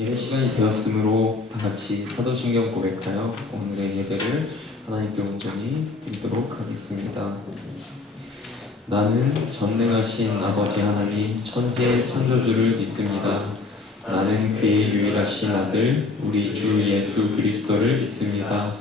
예배 시간이 되었으므로 다 같이 사도신경 고백하여 오늘의 예배를 하나님께 온전히 드리도록 하겠습니다. 나는 전능하신 아버지 하나님 천지의 창조주를 믿습니다. 나는 그의 유일하신 아들 우리 주 예수 그리스도를 믿습니다.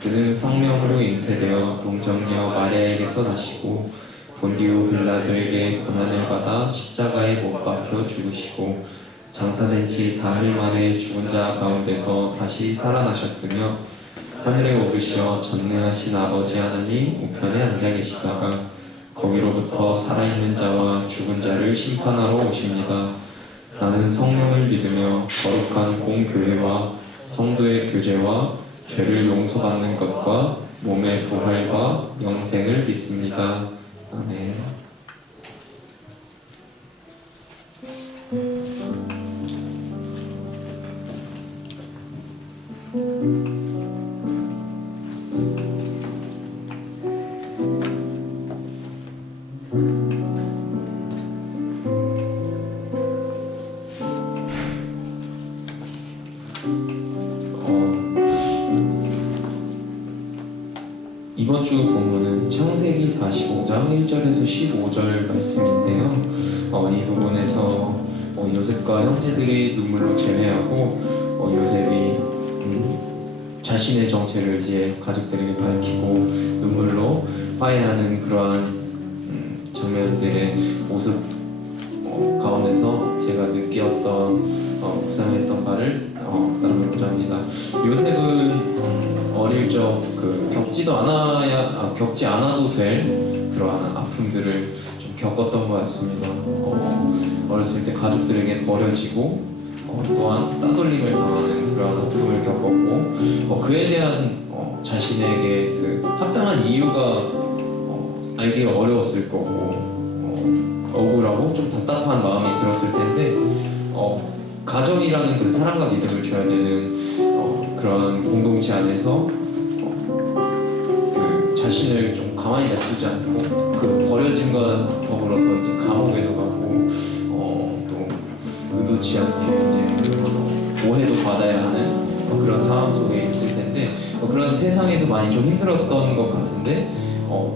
그는 성령으로 잉태되어 동정녀 마리아에게서 나시고 본디오 빌라도에게 고난을 받아 십자가에 못 박혀 죽으시고 장사된 지 사흘 만에 죽은 자 가운데서 다시 살아나셨으며 하늘에 오르시어 전능하신 아버지 하나님 우편에 앉아 계시다가 거기로부터 살아있는 자와 죽은 자를 심판하러 오십니다. 나는 성령을 믿으며 거룩한 공교회와 성도의 교제와 죄를 용서받는 것과 몸의 부활과 영생을 믿습니다. 아멘. 이번 주 본문은 창세기 45장 1절에서 15절 말씀인데요. 이 부분에서 요셉과 형제들이 눈물로 제외하고 요셉이 자신의 정체를 이제 가족들에게 밝히고 눈물로 화해하는 그러한 장면들의 모습 가운데서 제가 느꼈던 묵상했던 바를 나누고자 합니다. 요셉은 어릴 적 겪지 않아도 될 그러한 아픔들을 좀 겪었던 것 같습니다. 어렸을 때 가족들에게 버려지고 또한 따돌림을 당하는 그러한 아픔을 겪었고 그에 대한 자신에게 그 합당한 이유가 알기 어려웠을 거고 억울하고 좀 답답한 마음이 들었을 텐데 가정이라는 그 사랑과 믿음을 줘야 되는 그런 공동체 안에서 그 자신을 좀 가만히 놔두지 않고 그 버려짐과 더불어서 이제 감옥에도 가고 또 의도치 않게 이제 오해도 받아야 하는 그런 상황 속에 있을 텐데 그런 세상에서 많이 좀 힘들었던 것 같은데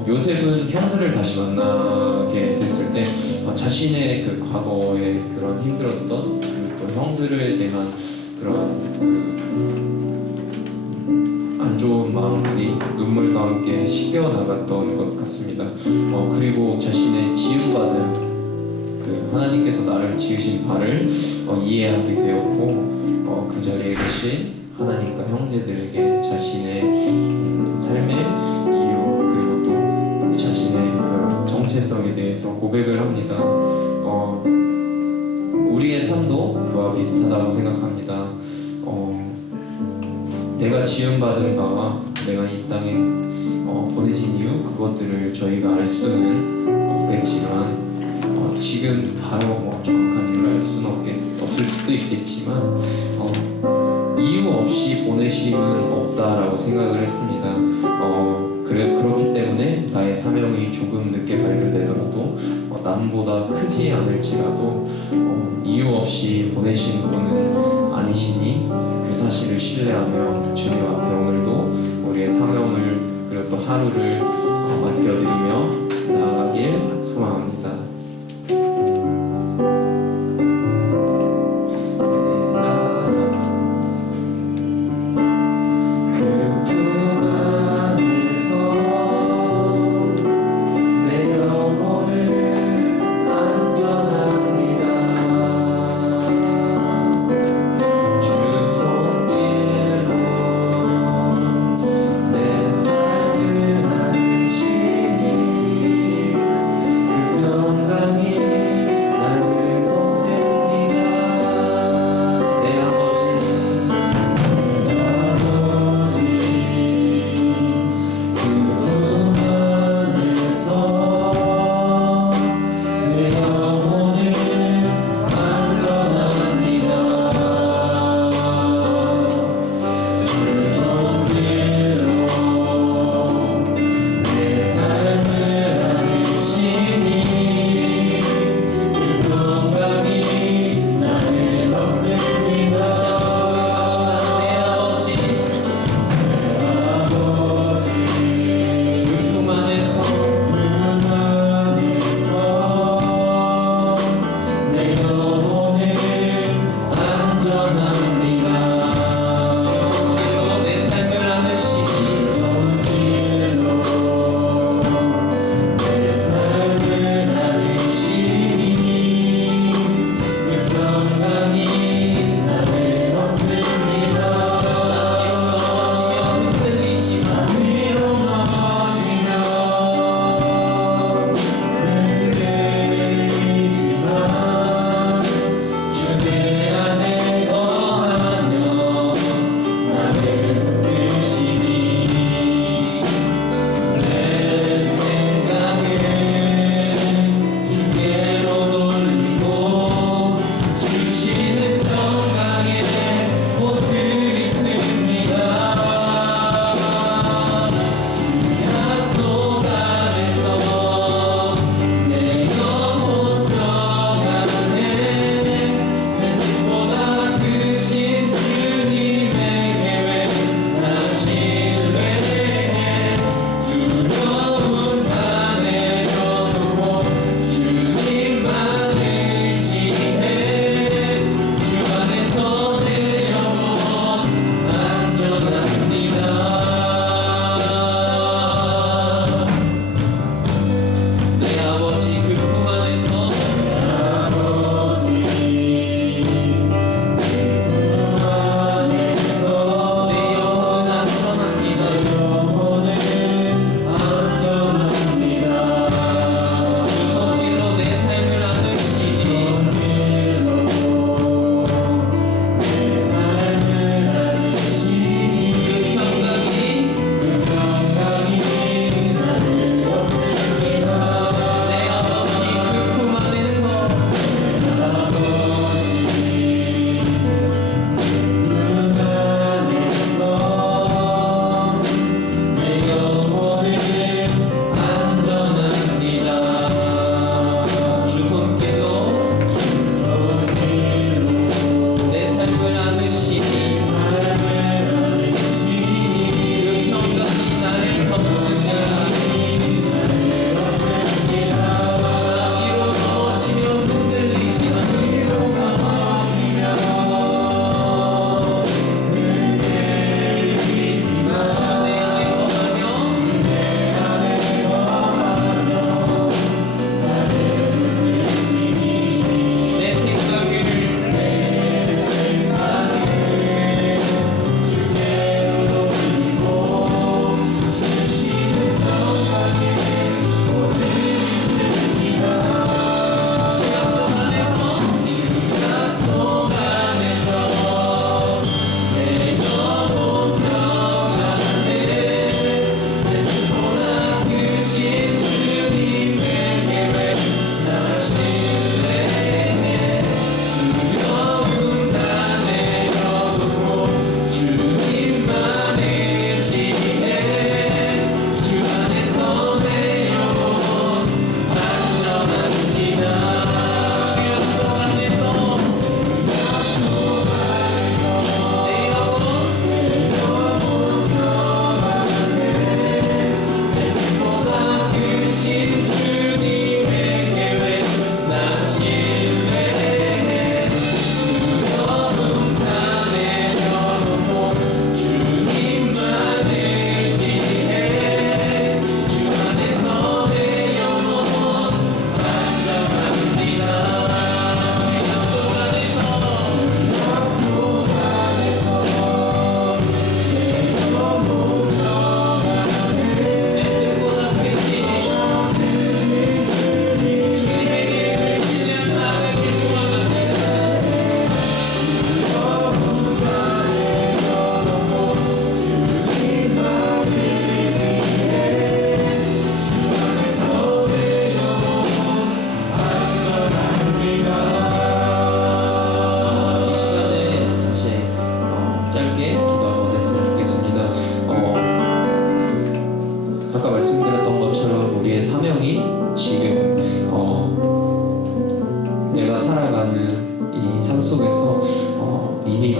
요셉은 형들을 다시 만나게 됐을 때 자신의 그 과거의 그런 힘들었던 또 형들에 대한 그런 안 좋은 마음들이 눈물과 함께 씻겨 나갔던 것 같습니다. 그리고 자신의 지음받은 그 하나님께서 나를 지으신 바를 이해하게 되었고 그 자리에 계신 하나님과 형제들에게 자신의 삶의 이유 그리고 또 자신의 그 정체성에 대해서 고백을 합니다. 우리의 삶도 그와 비슷하다고 생각합니다. 내가 지음받은 바와 내가 이 땅에 보내진 이유 그것들을 저희가 알 수는 없겠지만 지금 바로 정확한 이유를 알 수는 없을 수도 있겠지만 이유 없이 보내심은 없다라고 생각을 했습니다. 그렇기 때문에 나의 사명이 조금 늦게 발견되더라도 남보다 크지 않을지라도 이유 없이 보내신 분은 아니시니 그 사실을 신뢰하며 주님 앞에 오늘도 우리의 사명을 그리고 또 하루를 맡겨드리며 나아가길 소망합니다. 내 삶은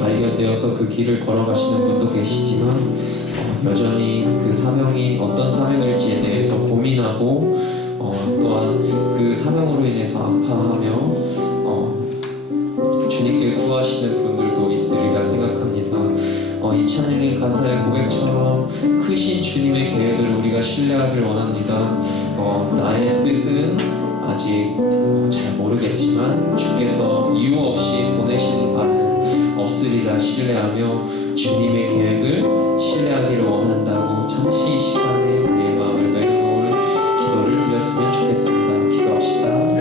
발견되어서 그 길을 걸어가시는 분도 계시지만 여전히 그 사명이 어떤 사명일지에 대해서 고민하고 또한 그 사명으로 인해서 아파하며 주님께 구하시는 분들도 있으리라 생각합니다. 이 찬양의 가사의 고백처럼 크신 주님의 계획을 우리가 신뢰하길 원합니다. 나의 뜻은 아직 잘 모르겠지만 주께서 이유 없이 보내시는 바는 없으리라 신뢰하며 주님의 계획을 신뢰하기를 원한다고 잠시 이 시간에 우리의 마음을 내려놓을 기도를 드렸으면 좋겠습니다. 기도합시다.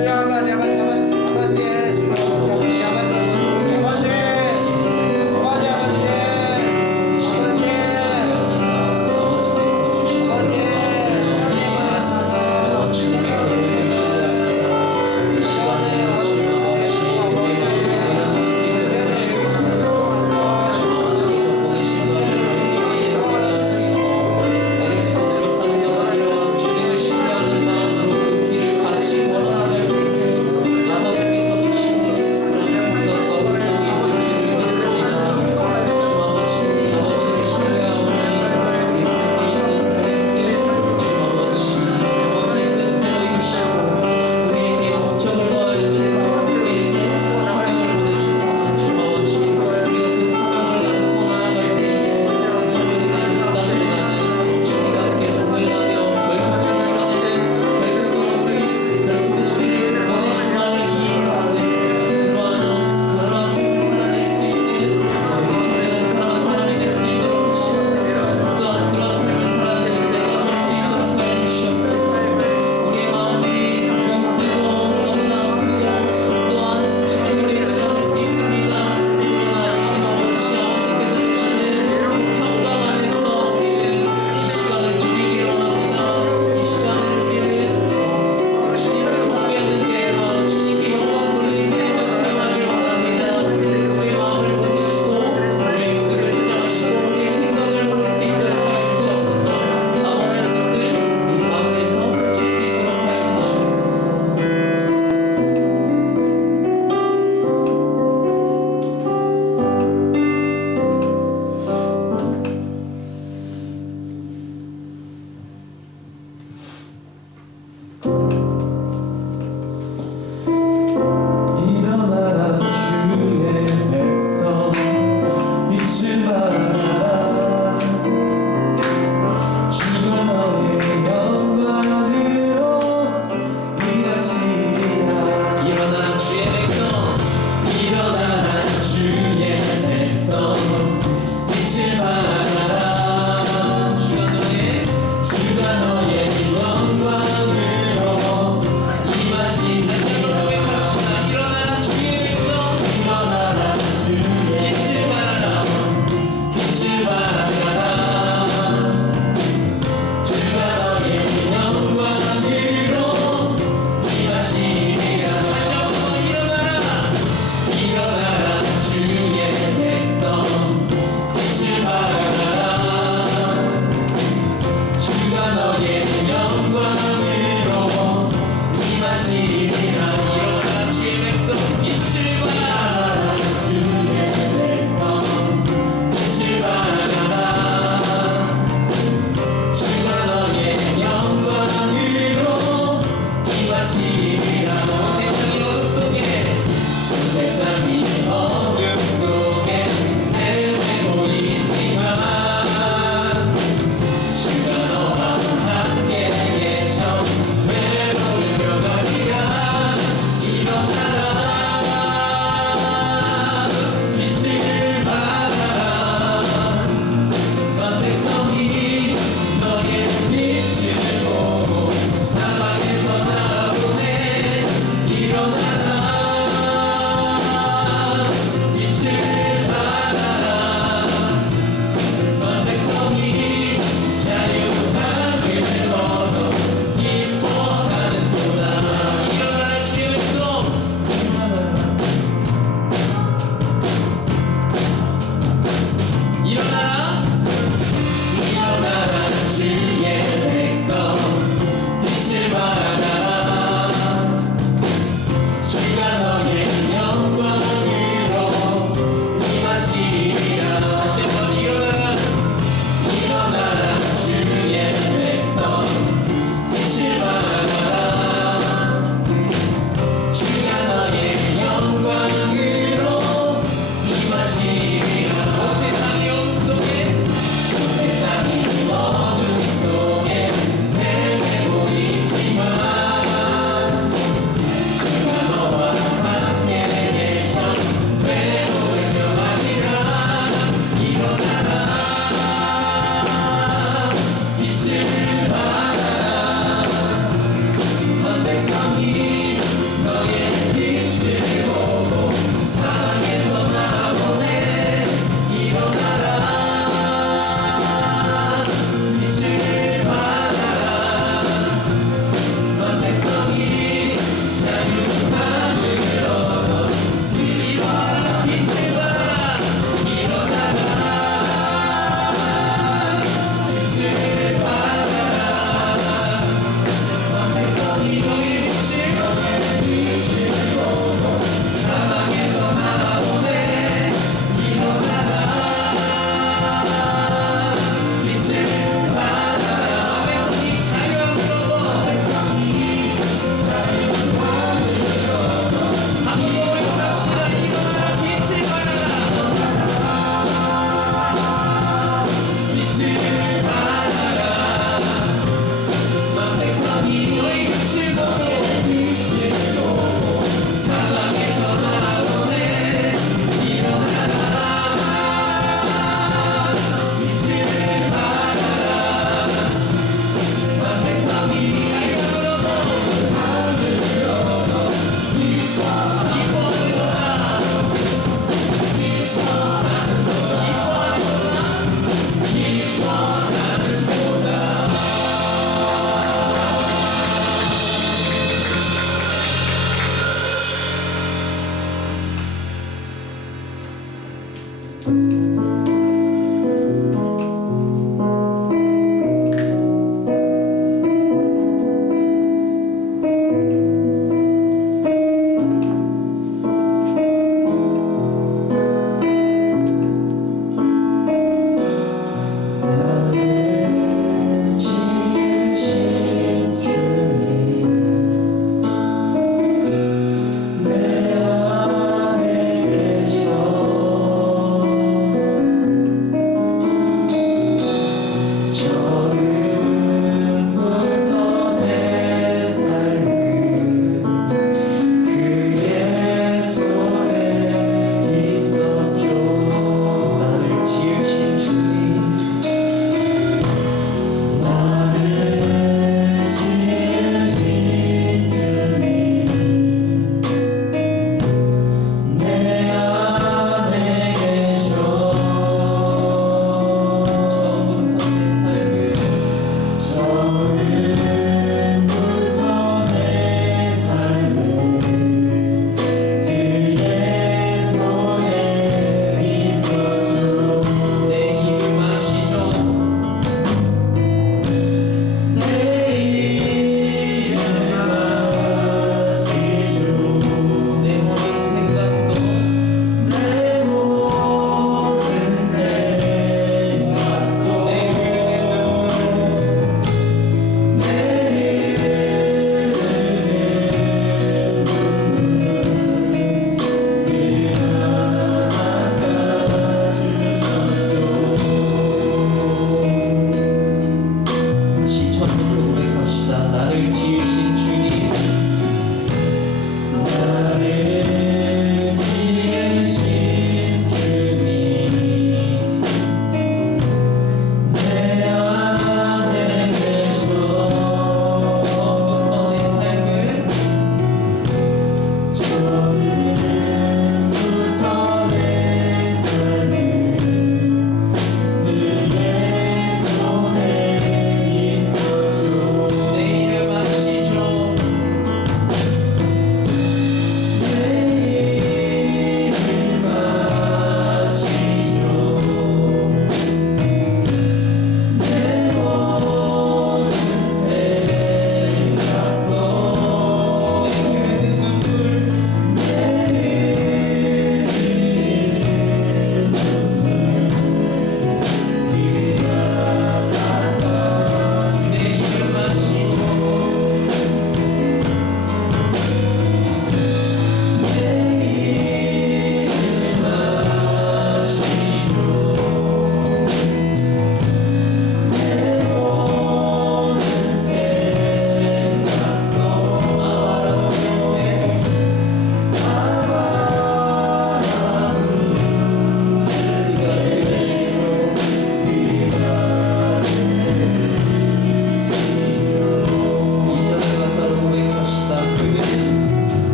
내 안에 계셔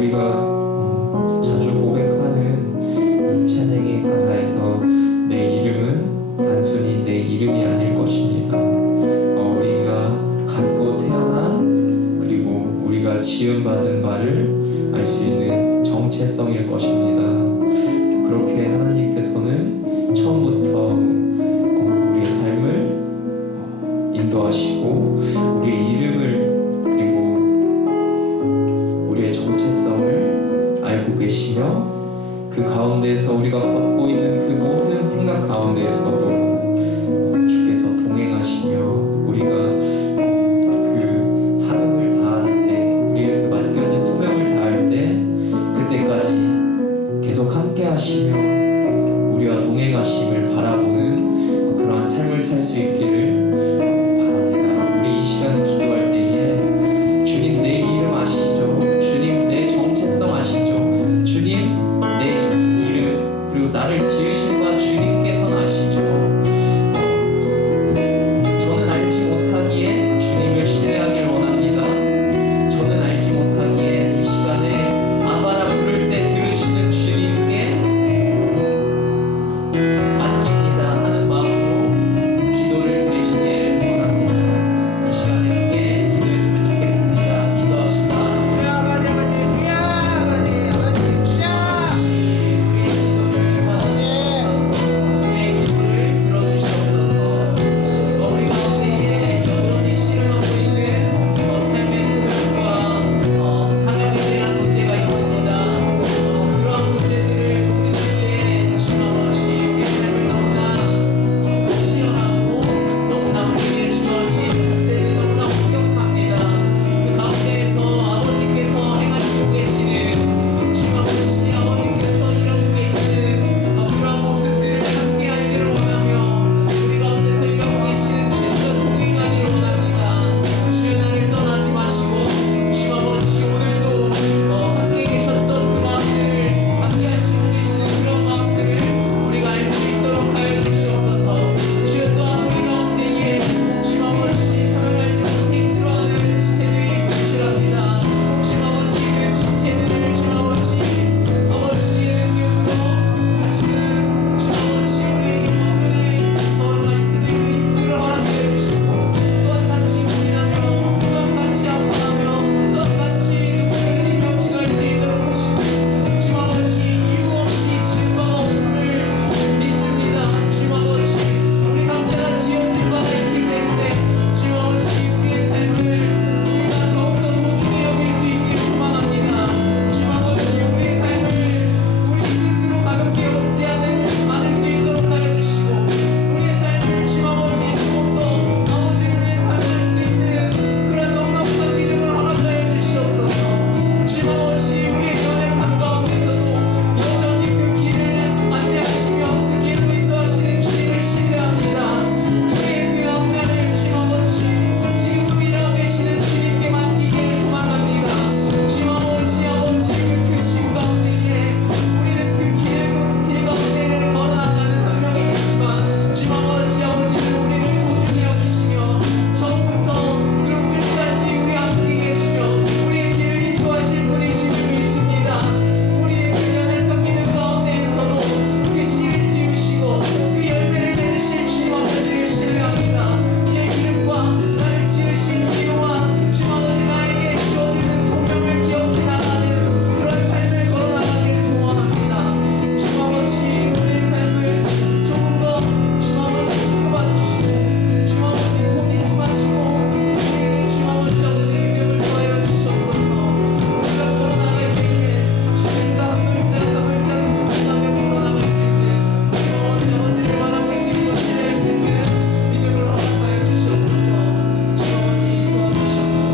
우리가 자주 고백하는 이 찬양의 가사에서 내 이름은 단순히 내 이름이 아닐 것입니다. 우리가 갖고 태어난 그리고 우리가 지음받은 바를 알 수 있는 정체성일 것입니다. 그렇게 하나님께서는 처음부터 우리의 삶을 인도하시고 우리의 이름을 그리고 우리의 정체성을 알고 계시며 그 가운데에서 우리가 걷고 있는 그 모든 생각 가운데에서도 주께서 동행하시며 우리가 그 사명을 다할 때 우리의 그 맡겨진 소명을 다할 때 그때까지 계속 함께 하시며 우리와 동행하심을 바라보는 그러한 삶을 살 수 있기를 바랍니다. 우리 이 시간 기도할 때에 주님 내 이름 아시죠? 주님 내 정체성 아시죠? 주님 내 이름 그리고 나를 지으신 바 주님께서는 아시죠? 저는 알지 못하기에 주님을 신뢰하길 원합니다. 저는 알지 못하기에 이 시간에 아바라 부를 때 들으시는 주님께 맡깁니다 하는 마음으로 기도를 드리시길 원합니다. 이 시간에 함께 기도했으면 좋겠습니다. 기도합시다. 우리의 기도를 받아주시옵소서. 우리의 기도를 들어주시옵소서. 우리 가운데에 여전히 씨름하고 있는 삶의 소명과 사명에 대한 문제가 있습니다. 그러한 문제들을 본인에게 주님 아버지 우리의 삶을 너무나 시험하고 너무나 우리에게 주어진 잣대는 너무나 엄격합니다. 그 가운데에서 아버지께서 행하시고 계시는 주님 아버지 아버님께서 이루고 계시는 그러한 모습들을 함께 하기를 원하며 우리 가운데서 이루고 계시는 주님과 동행하기를 원합니다. 주여 나를 떠나지 마시고 주님 아버지 오늘도 함께 계셨던 그 마음들을 함께 하시고 계시는 그런 마음들을 우리가 알 수 있도록 하여 주시옵소서. 주여 또한 우리 가운데에 주님 아버지 사명할 때 힘들어하는 지체들이 있으시랍니다. 주님 아버지 그 지체들을 주님 아버지의 능력으로 다시금 주님 아버지 우리에게 분명히 말씀을 인도를 허락해 주시고 또한 같이 고민하며 또한 같이 아파하며 또한 같이 눈물을 흘리며 기도할 수 있도록 하시고 주님 아버지 이유 없이 지은 바가 없음을 믿습니다. 주님 아버지 우리 각자가 지어진 바가 있기 때문에 주님 아버지 우리의 삶을 우리가 더욱더 소중히 여길 수 있기를 소망합니다. 주님 아버지 우리의 삶을 우리 스스로 가볍게 여기지 않을 수 있도록 하여 주시고 우리의 삶을 주님 아버지 조금 더 아버지를 위해 살아갈 수 있는 그런 넉넉한 믿음을 허락하여 주시옵소서. 주님 아버지 우리의 연약함 가운데서도 여전히 그 길을 안내하시며 그 길로 인도하시는 주님을 신뢰합니다. 우리의 그 앞날을 주님 아버지 지금도 일하고 계시는 주님께 맡기기를 소망합니다. 주님 아버지 그 크신 가운데에 우리는 그 길 가운데를 걸어나가는 한 명이 있지만 주님 아버지는 우리를 소중히 여기시며 처음부터 그리고 끝까지 우리 함께 계시며 우리의 길을 인도하실 분이심을 믿습니다. 우리의 그 연약한 믿음 가운데에서도 그 씨를 지으시고 그 열매를 맺으실 주님 아버지를 신뢰합니다. 내 이름과 나를 지으신 이유와 주님 아버지 나에게 주어지는 소명을 기억해 나가는 그런 삶을 걸어나가기를 소원합니다. 주님 아버지 우리의 삶을 조금 더 주님 아버지 지켜봐 주시고 주님 아버지 고민치 마시고 우리에게 주님 아버지 능력을 더하여 주시옵소서. 우리가 걸어나갈 때에 주님과 한 발짝 한 발짝 동행하며 걸어나갈 수 있는 주님 아버지를 바라볼 수 있고 신뢰할 수 있는 믿음을 허락하여 주시옵소서. 주님 아버지 도와주시옵소서.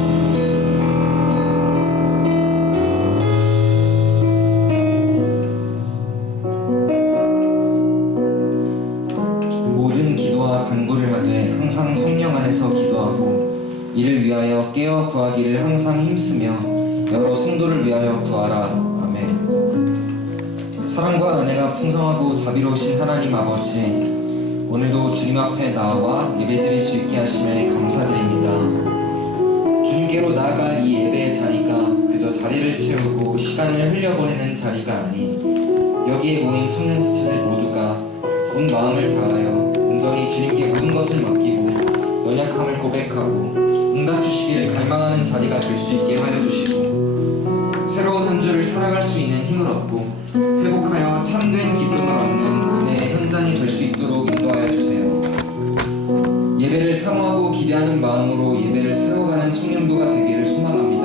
모든 기도와 간구를 하되 항상 성령 안에서 기도하고 이를 위하여 깨어 구하기를 항상 힘쓰며 여러 성도를 위하여 구하라. 아멘. 사랑과 은혜가 풍성하고 자비로우신 하나님 아버지, 오늘도 주님 앞에 나와 예배드릴 수 있게 하심에 감사드립니다. 주님께로 나아갈 이 예배의 자리가 그저 자리 자리를 채우고 시간을 흘려보내는 자리가 아닌 여기에 모인 청년 지체들 모두가 온 마음을 다하여 온전히 주님께 모든 것을 맡기고 연약함을 고백하고 응답 주시기를 갈망하는 자리가 될 수 있게 하여 주시고 새로운 한 주를 살아갈 수 있는 힘을 얻고 회복하여 참된 기쁨을 얻는 은혜의 현장이 될 수 있도록 인도하여 주세요. 예배를 사모하고 기대하는 마음으로 예배를 세워가는 청년부가 되기를 소망합니다.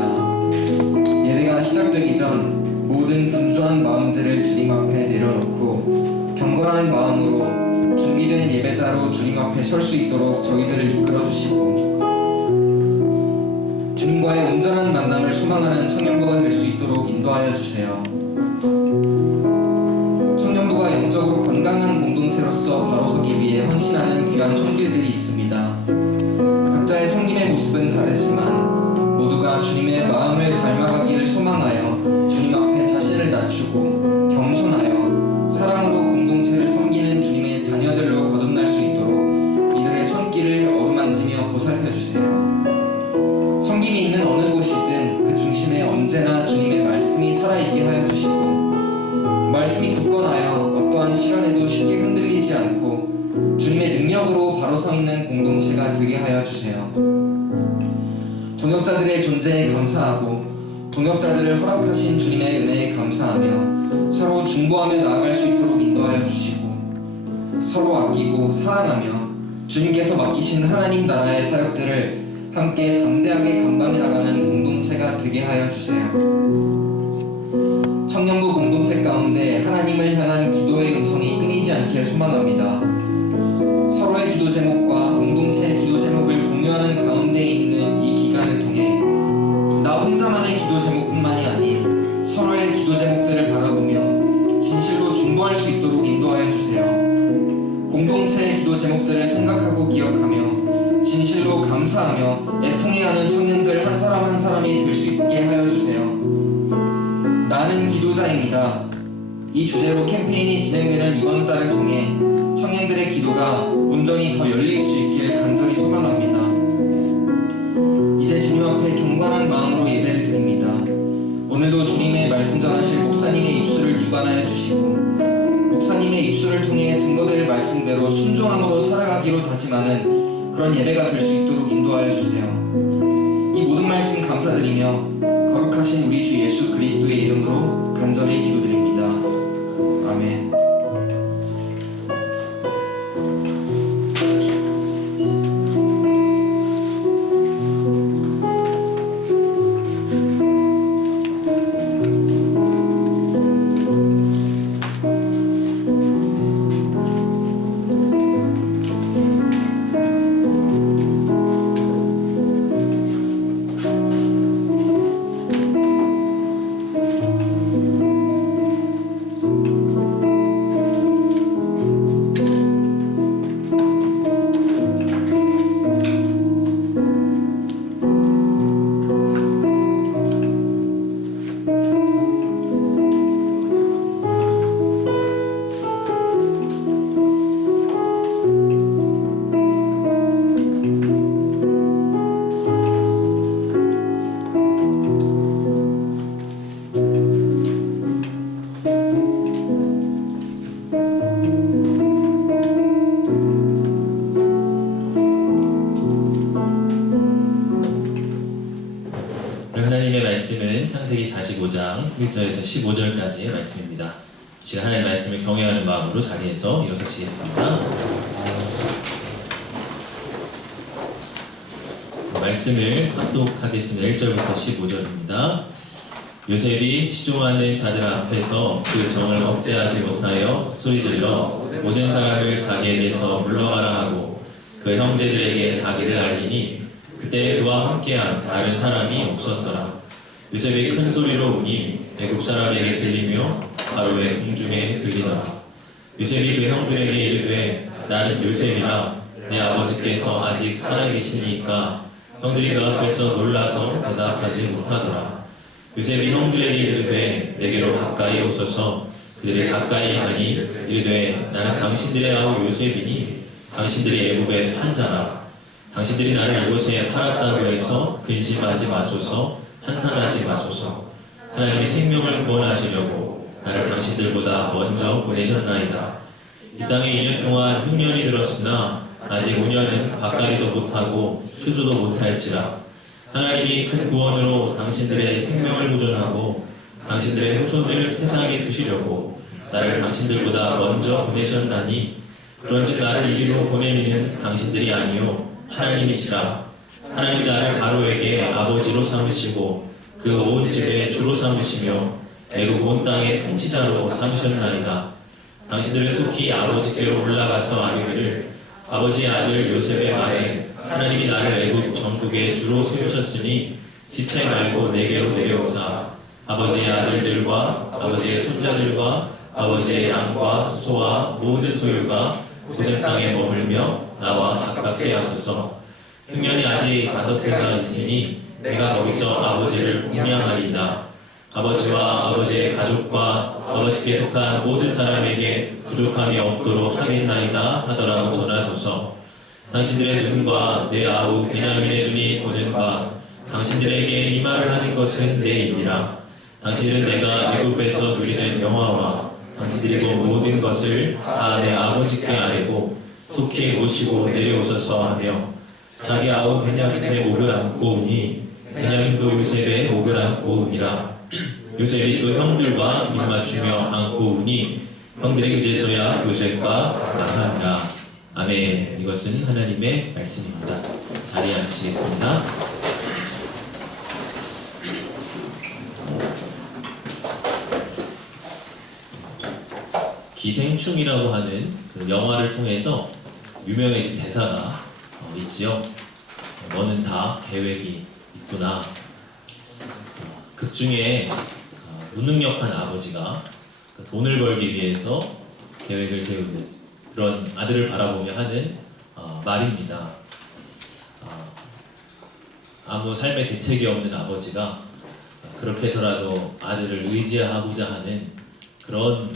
예배가 시작되기 전 모든 분주한 마음들을 주님 앞에 내려놓고 경건한 마음으로 준비된 예배자로 주님 앞에 설 수 있도록 저희들을 이끌어 주시고 주님과의 온전한 만남을 소망하는 청년부가 될 수 있도록 인도하여 주세요. 청년부가 영적으로 건강한 공동체로서 바로 서기 위해 헌신하는 귀한 청길들이 있습니다. 각자의 섬김의 모습은 다르지만 모두가 주님의 마음을 닮아가기를 소망하여 주님 앞에 자신을 낮추고 겸손하여 사랑으로 공동체를 섬기는 주님의 자녀들로 거듭날 수 있도록 이들의 손길을 어루만지며 보살펴 주세요. 섬김이 있는 어느 곳이든 그 중심에 언제나 주님의 말씀이 살아있게 하여 주시고 말씀이 굳건하여 어떠한 시련에도 쉽게 흔들리지 않고 주님의 능력으로 바로 서 있는 공동체가 되게 하여 주세요. 동역자들의 존재에 감사하고 동역자들을 허락하신 주님의 은혜에 감사하며 서로 중보하며 나아갈 수 있도록 인도하여 주시고 서로 아끼고 사랑하며 주님께서 맡기신 하나님 나라의 사역들을 함께 담대하게 감당해 나가는 공동체가 되게 하여 주세요. 청년부 공동체 가운데 하나님을 향한 기도의 음성이 끊이지 않기를 소망합니다. 서로의 기도 제목과 공동체의 기도 제목을 공유하는 가운데 있는 이 기간을 통해 나 혼자만의 기도 제목뿐만이 아닌 서로의 기도 제목들을 바라보며 진실로 중보할 수 있도록 인도하여 주세요. 공동체의 기도 제목들을 생각하고 기억하며 진실로 감사하며 애통해하는 청년들 한 사람 한 사람이 될 수 있게 하여 주세요. 나는 기도자입니다. 이 주제로 캠페인이 진행되는 이번 달을 통해 청년들의 기도가 온전히 더 열릴 수 있길 간절히 소망합니다. 이제 주님 앞에 경건한 마음으로 예배를 드립니다. 오늘도 주님의 말씀 전하실 목사님의 입술을 주관하여 주시고 목사님의 입술을 통해 증거될 말씀대로 순종함으로 살아가기로 다짐하는 그런 예배가 될 수 있도록 인도하여 주세요. 이 모든 말씀 감사드리며 거룩하신 우리 주 예수 그리스도의 이름으로 간절히 기도드립니다. 아멘. 하나님의 말씀은 창세기 45장 1절에서 15절까지의 말씀입니다. 지금 하나님의 말씀을 경외하는 마음으로 자리에서 일어서시겠습니다. 말씀을 합독하겠습니다. 1절부터 15절입니다. 요셉이 시종하는 자들 앞에서 그 정을 억제하지 못하여 소리질러 모든 사람을 자기에게서 물러가라 하고 그 형제들에게 자기를 알리니 그때 그와 함께한 다른 사람이 없었더라. 요셉이 큰 소리로 우니 애굽 사람에게 들리며 바로의 궁중에 들리더라. 요셉이 그 형들에게 이르되 나는 요셉이라 내 아버지께서 아직 살아계시니까 형들이 그 앞에서 놀라서 대답하지 못하더라. 요셉이 형들에게 이르되 내게로 가까이 오소서. 그들이 가까이 가니 이르되 나는 당신들의 아우 요셉이니 당신들이 애굽의 판자라. 당신들이 나를 이곳에 팔았다고 해서 근심하지 마소서. 한탄하지 마소서. 하나님이 생명을 구원하시려고 나를 당신들보다 먼저 보내셨나이다. 이 땅에 2년 동안 흉년이 들었으나 아직 5년은 밭갈이도 못하고 추수도 못할지라. 하나님이 큰 구원으로 당신들의 생명을 보존하고 당신들의 후손을 세상에 두시려고 나를 당신들보다 먼저 보내셨나니, 그런즉 나를 이리로 보내는 당신들이 아니요 하나님이시라. 하나님이 나를 바로에게 아버지로 삼으시고 그 온 집의 주로 삼으시며 애굽 온 땅의 통치자로 삼으셨나이다. 당신들은 속히 아버지께로 올라가서 아뢰기를, 아버지의 아들 요셉의 말에 하나님이 나를 애굽 전국의 주로 세우셨으니 지체 말고 내게로 내려오사 아버지의 아들들과 아버지의 손자들과 아버지의 양과 소와 모든 소유가 고센 땅에 머물며 나와 가깝게 하소서. 흉년이 아직 5해가 있으니 내가 거기서 아버지를 공양하리이다. 아버지와 아버지의 가족과 아버지께 속한 모든 사람에게 부족함이 없도록 하겠나이다 하더라고 전하소서. 당신들의 눈과 내 아우 베냐민의 눈이 보는 바 당신들에게 이 말을 하는 것은 내 입이라. 당신들은 내가 애굽에서 누리는 영화와 당신들이 본 모든 것을 다 내 아버지께 아뢰고 속히 모시고 내려오소서 하며 자기 아우 베냐민의 목을 안고 오니 베냐민도 요셉의 목을 안고 오니라. 요셉이 또 형들과 입맞추며 안고 오니 형들이 그제서야 요셉과 나가니라. 아멘. 이것은 하나님의 말씀입니다. 자리에 앉으시겠습니다. 기생충이라고 하는 그 영화를 통해서 유명해진 대사가 있지요. 너는 다 계획이 있구나. 극 중에 무능력한 아버지가 돈을 벌기 위해서 계획을 세우는 그런 아들을 바라보며 하는 말입니다. 아무 삶의 대책이 없는 아버지가 그렇게 해서라도 아들을 의지하고자 하는 그런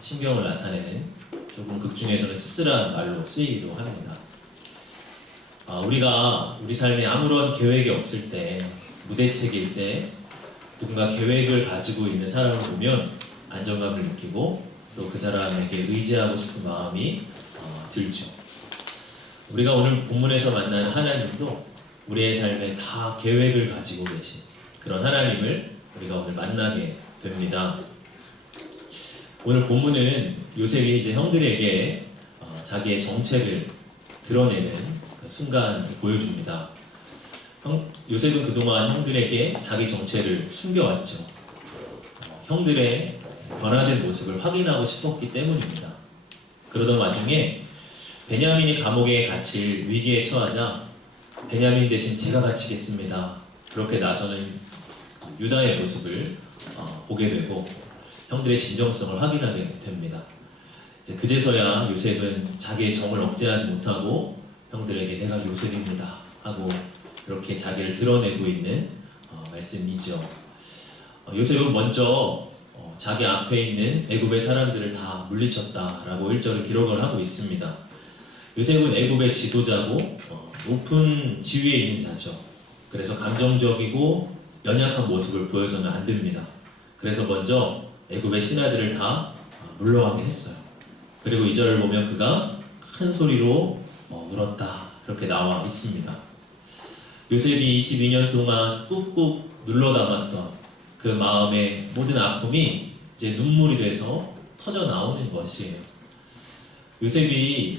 심경을 나타내는 조금 극 중에서는 씁쓸한 말로 쓰이기도 합니다. 우리가 우리 삶에 아무런 계획이 없을 때, 무대책일 때 누군가 계획을 가지고 있는 사람을 보면 안정감을 느끼고 또 그 사람에게 의지하고 싶은 마음이 들죠. 우리가 오늘 본문에서 만난 하나님도 우리의 삶에 다 계획을 가지고 계신 그런 하나님을 우리가 오늘 만나게 됩니다. 오늘 본문은 요셉이 이제 형들에게 자기의 정체를 드러내는 그 순간을 보여줍니다. 요셉은 그동안 형들에게 자기 정체를 숨겨왔죠. 형들의 변화된 모습을 확인하고 싶었기 때문입니다. 그러던 와중에 베냐민이 감옥에 갇힐 위기에 처하자 베냐민 대신 제가 갇히겠습니다. 그렇게 나서는 유다의 모습을 보게 되고 형들의 진정성을 확인하게 됩니다. 이제 그제서야 요셉은 자기의 정을 억제하지 못하고 형들에게 내가 요셉입니다 하고 그렇게 자기를 드러내고 있는 말씀이죠. 요셉은 먼저 자기 앞에 있는 애굽의 사람들을 다 물리쳤다라고 1절을 기록을 하고 있습니다. 요셉은 애굽의 지도자고 높은 지위에 있는 자죠. 그래서 감정적이고 연약한 모습을 보여서는 안 됩니다. 그래서 먼저 애굽의 신하들을 다 물러가게 했어요. 그리고 2절을 보면 그가 큰 소리로 울었다 그렇게 나와 있습니다. 요셉이 22년 동안 꾹꾹 눌러 담았던 그 마음의 모든 아픔이 이제 눈물이 돼서 터져 나오는 것이에요. 요셉이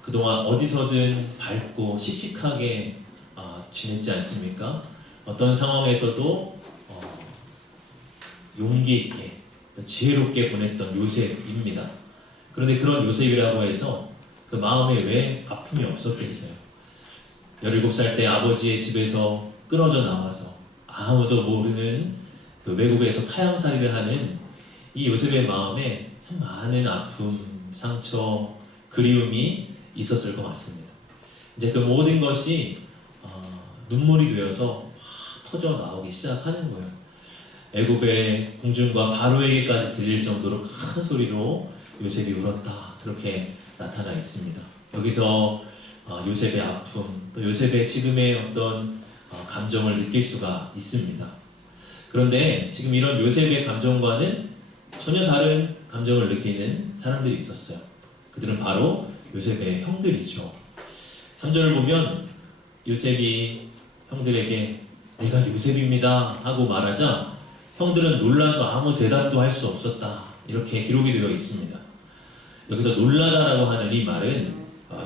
그동안 어디서든 밝고 씩씩하게 지냈지 않습니까? 어떤 상황에서도 용기 있게 지혜롭게 보냈던 요셉입니다. 그런데 그런 요셉이라고 해서 그 마음에 왜 아픔이 없었겠어요? 17살 때 아버지의 집에서 끊어져 나와서 아무도 모르는 그 외국에서 타향살이를 하는 이 요셉의 마음에 참 많은 아픔, 상처, 그리움이 있었을 것 같습니다. 이제 그 모든 것이 눈물이 되어서 확 터져 나오기 시작하는 거예요. 애굽의 궁중과 바로에게까지 들릴 정도로 큰 소리로 요셉이 울었다 그렇게 나타나 있습니다. 여기서 요셉의 아픔, 또 요셉의 지금의 어떤 감정을 느낄 수가 있습니다. 그런데 지금 이런 요셉의 감정과는 전혀 다른 감정을 느끼는 사람들이 있었어요. 그들은 바로 요셉의 형들이죠. 3절을 보면 요셉이 형들에게 내가 요셉입니다 하고 말하자 형들은 놀라서 아무 대답도 할 수 없었다, 이렇게 기록이 되어 있습니다. 여기서 놀라다라고 하는 이 말은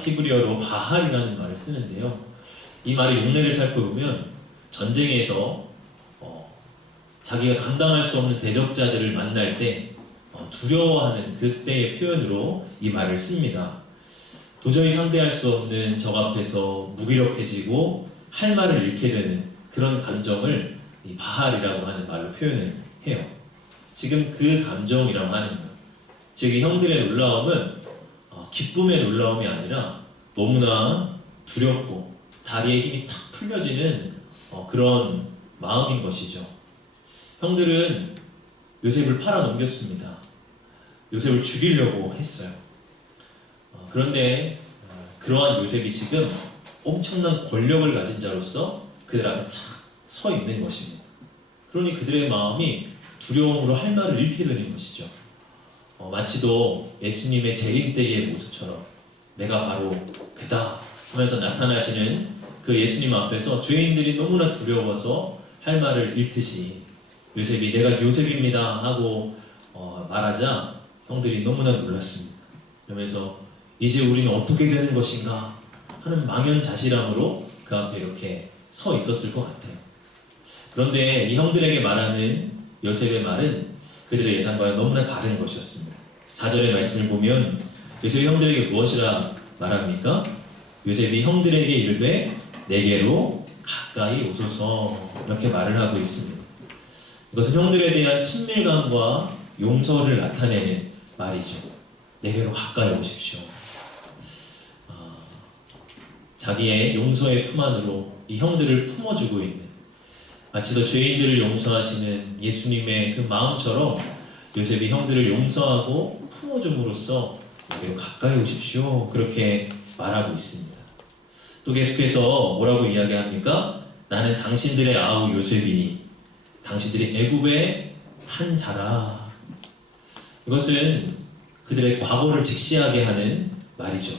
히브리어로 바할이라는 말을 쓰는데요. 이 말의 용례를 살펴보면 전쟁에서 자기가 감당할 수 없는 대적자들을 만날 때 두려워하는 그때의 표현으로 이 말을 씁니다. 도저히 상대할 수 없는 적 앞에서 무기력해지고 할 말을 잃게 되는 그런 감정을 이 바할이라고 하는 말로 표현을 해요. 지금 그 감정이라고 하는 거예요. 즉, 이 형들의 놀라움은 기쁨의 놀라움이 아니라 너무나 두렵고 다리에 힘이 탁 풀려지는 그런 마음인 것이죠. 형들은 요셉을 팔아 넘겼습니다. 요셉을 죽이려고 했어요. 그런데 그러한 요셉이 지금 엄청난 권력을 가진 자로서 그들 앞에 탁 서 있는 것입니다. 그러니 그들의 마음이 두려움으로 할 말을 잃게 되는 것이죠. 마치도 예수님의 재림 때의 모습처럼 내가 바로 그다 하면서 나타나시는 그 예수님 앞에서 죄인들이 너무나 두려워서 할 말을 잃듯이 요셉이 내가 요셉입니다 하고 말하자 형들이 너무나 놀랐습니다. 그러면서 이제 우리는 어떻게 되는 것인가 하는 망연자실함으로 그 앞에 이렇게 서 있었을 것 같아요. 그런데 이 형들에게 말하는 요셉의 말은 그들의 예상과 너무나 다른 것이었습니다. 4절의 말씀을 보면 요셉이 형들에게 무엇이라 말합니까? 요셉이 형들에게 이르되 내게로 가까이 오소서, 이렇게 말을 하고 있습니다. 이것은 형들에 대한 친밀감과 용서를 나타내는 말이죠. 내게로 가까이 오십시오. 자기의 용서의 품 안으로 이 형들을 품어주고 있는, 마치도 죄인들을 용서하시는 예수님의 그 마음처럼 요셉이 형들을 용서하고 품어줌으로써 내게로 가까이 오십시오, 그렇게 말하고 있습니다. 또 계속해서 뭐라고 이야기합니까? 나는 당신들의 아우 요셉이니 당신들이 애굽의 한 자라. 이것은 그들의 과거를 직시하게 하는 말이죠.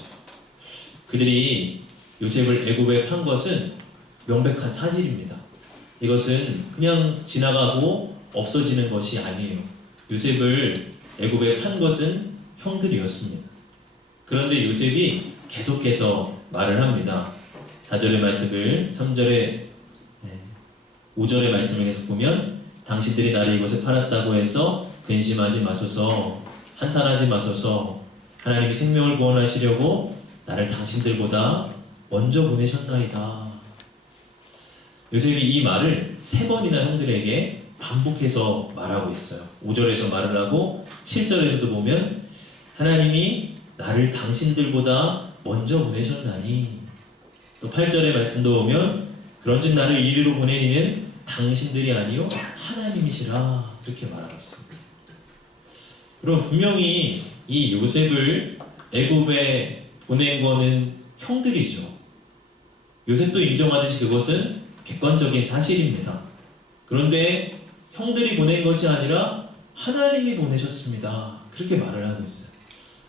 그들이 요셉을 애굽에 판 것은 명백한 사실입니다. 이것은 그냥 지나가고 없어지는 것이 아니에요. 요셉을 애굽에 판 것은 형들이었습니다. 그런데 요셉이 계속해서 말을 합니다. 4절의 말씀을 3절에 5절의 말씀을 계속 보면 당신들이 나를 이곳에 팔았다고 해서 근심하지 마소서, 한탄하지 마소서. 하나님이 생명을 구원하시려고 나를 당신들보다 먼저 보내셨나이다. 요셉이 이 말을 3번이나 형들에게 반복해서 말하고 있어요. 5절에서 말을 하고 7절에서도 보면 하나님이 나를 당신들보다 먼저 보내셨나니, 또 8절의 말씀도 보면 그런즉 나를 이리로 보내니는 당신들이 아니요 하나님이시라, 그렇게 말하고 있습니다. 그럼 분명히 이 요셉을 애굽에 보낸 거는 형들이죠. 요셉도 인정하듯이 그것은 객관적인 사실입니다. 그런데 형들이 보낸 것이 아니라 하나님이 보내셨습니다, 그렇게 말을 하고 있어요.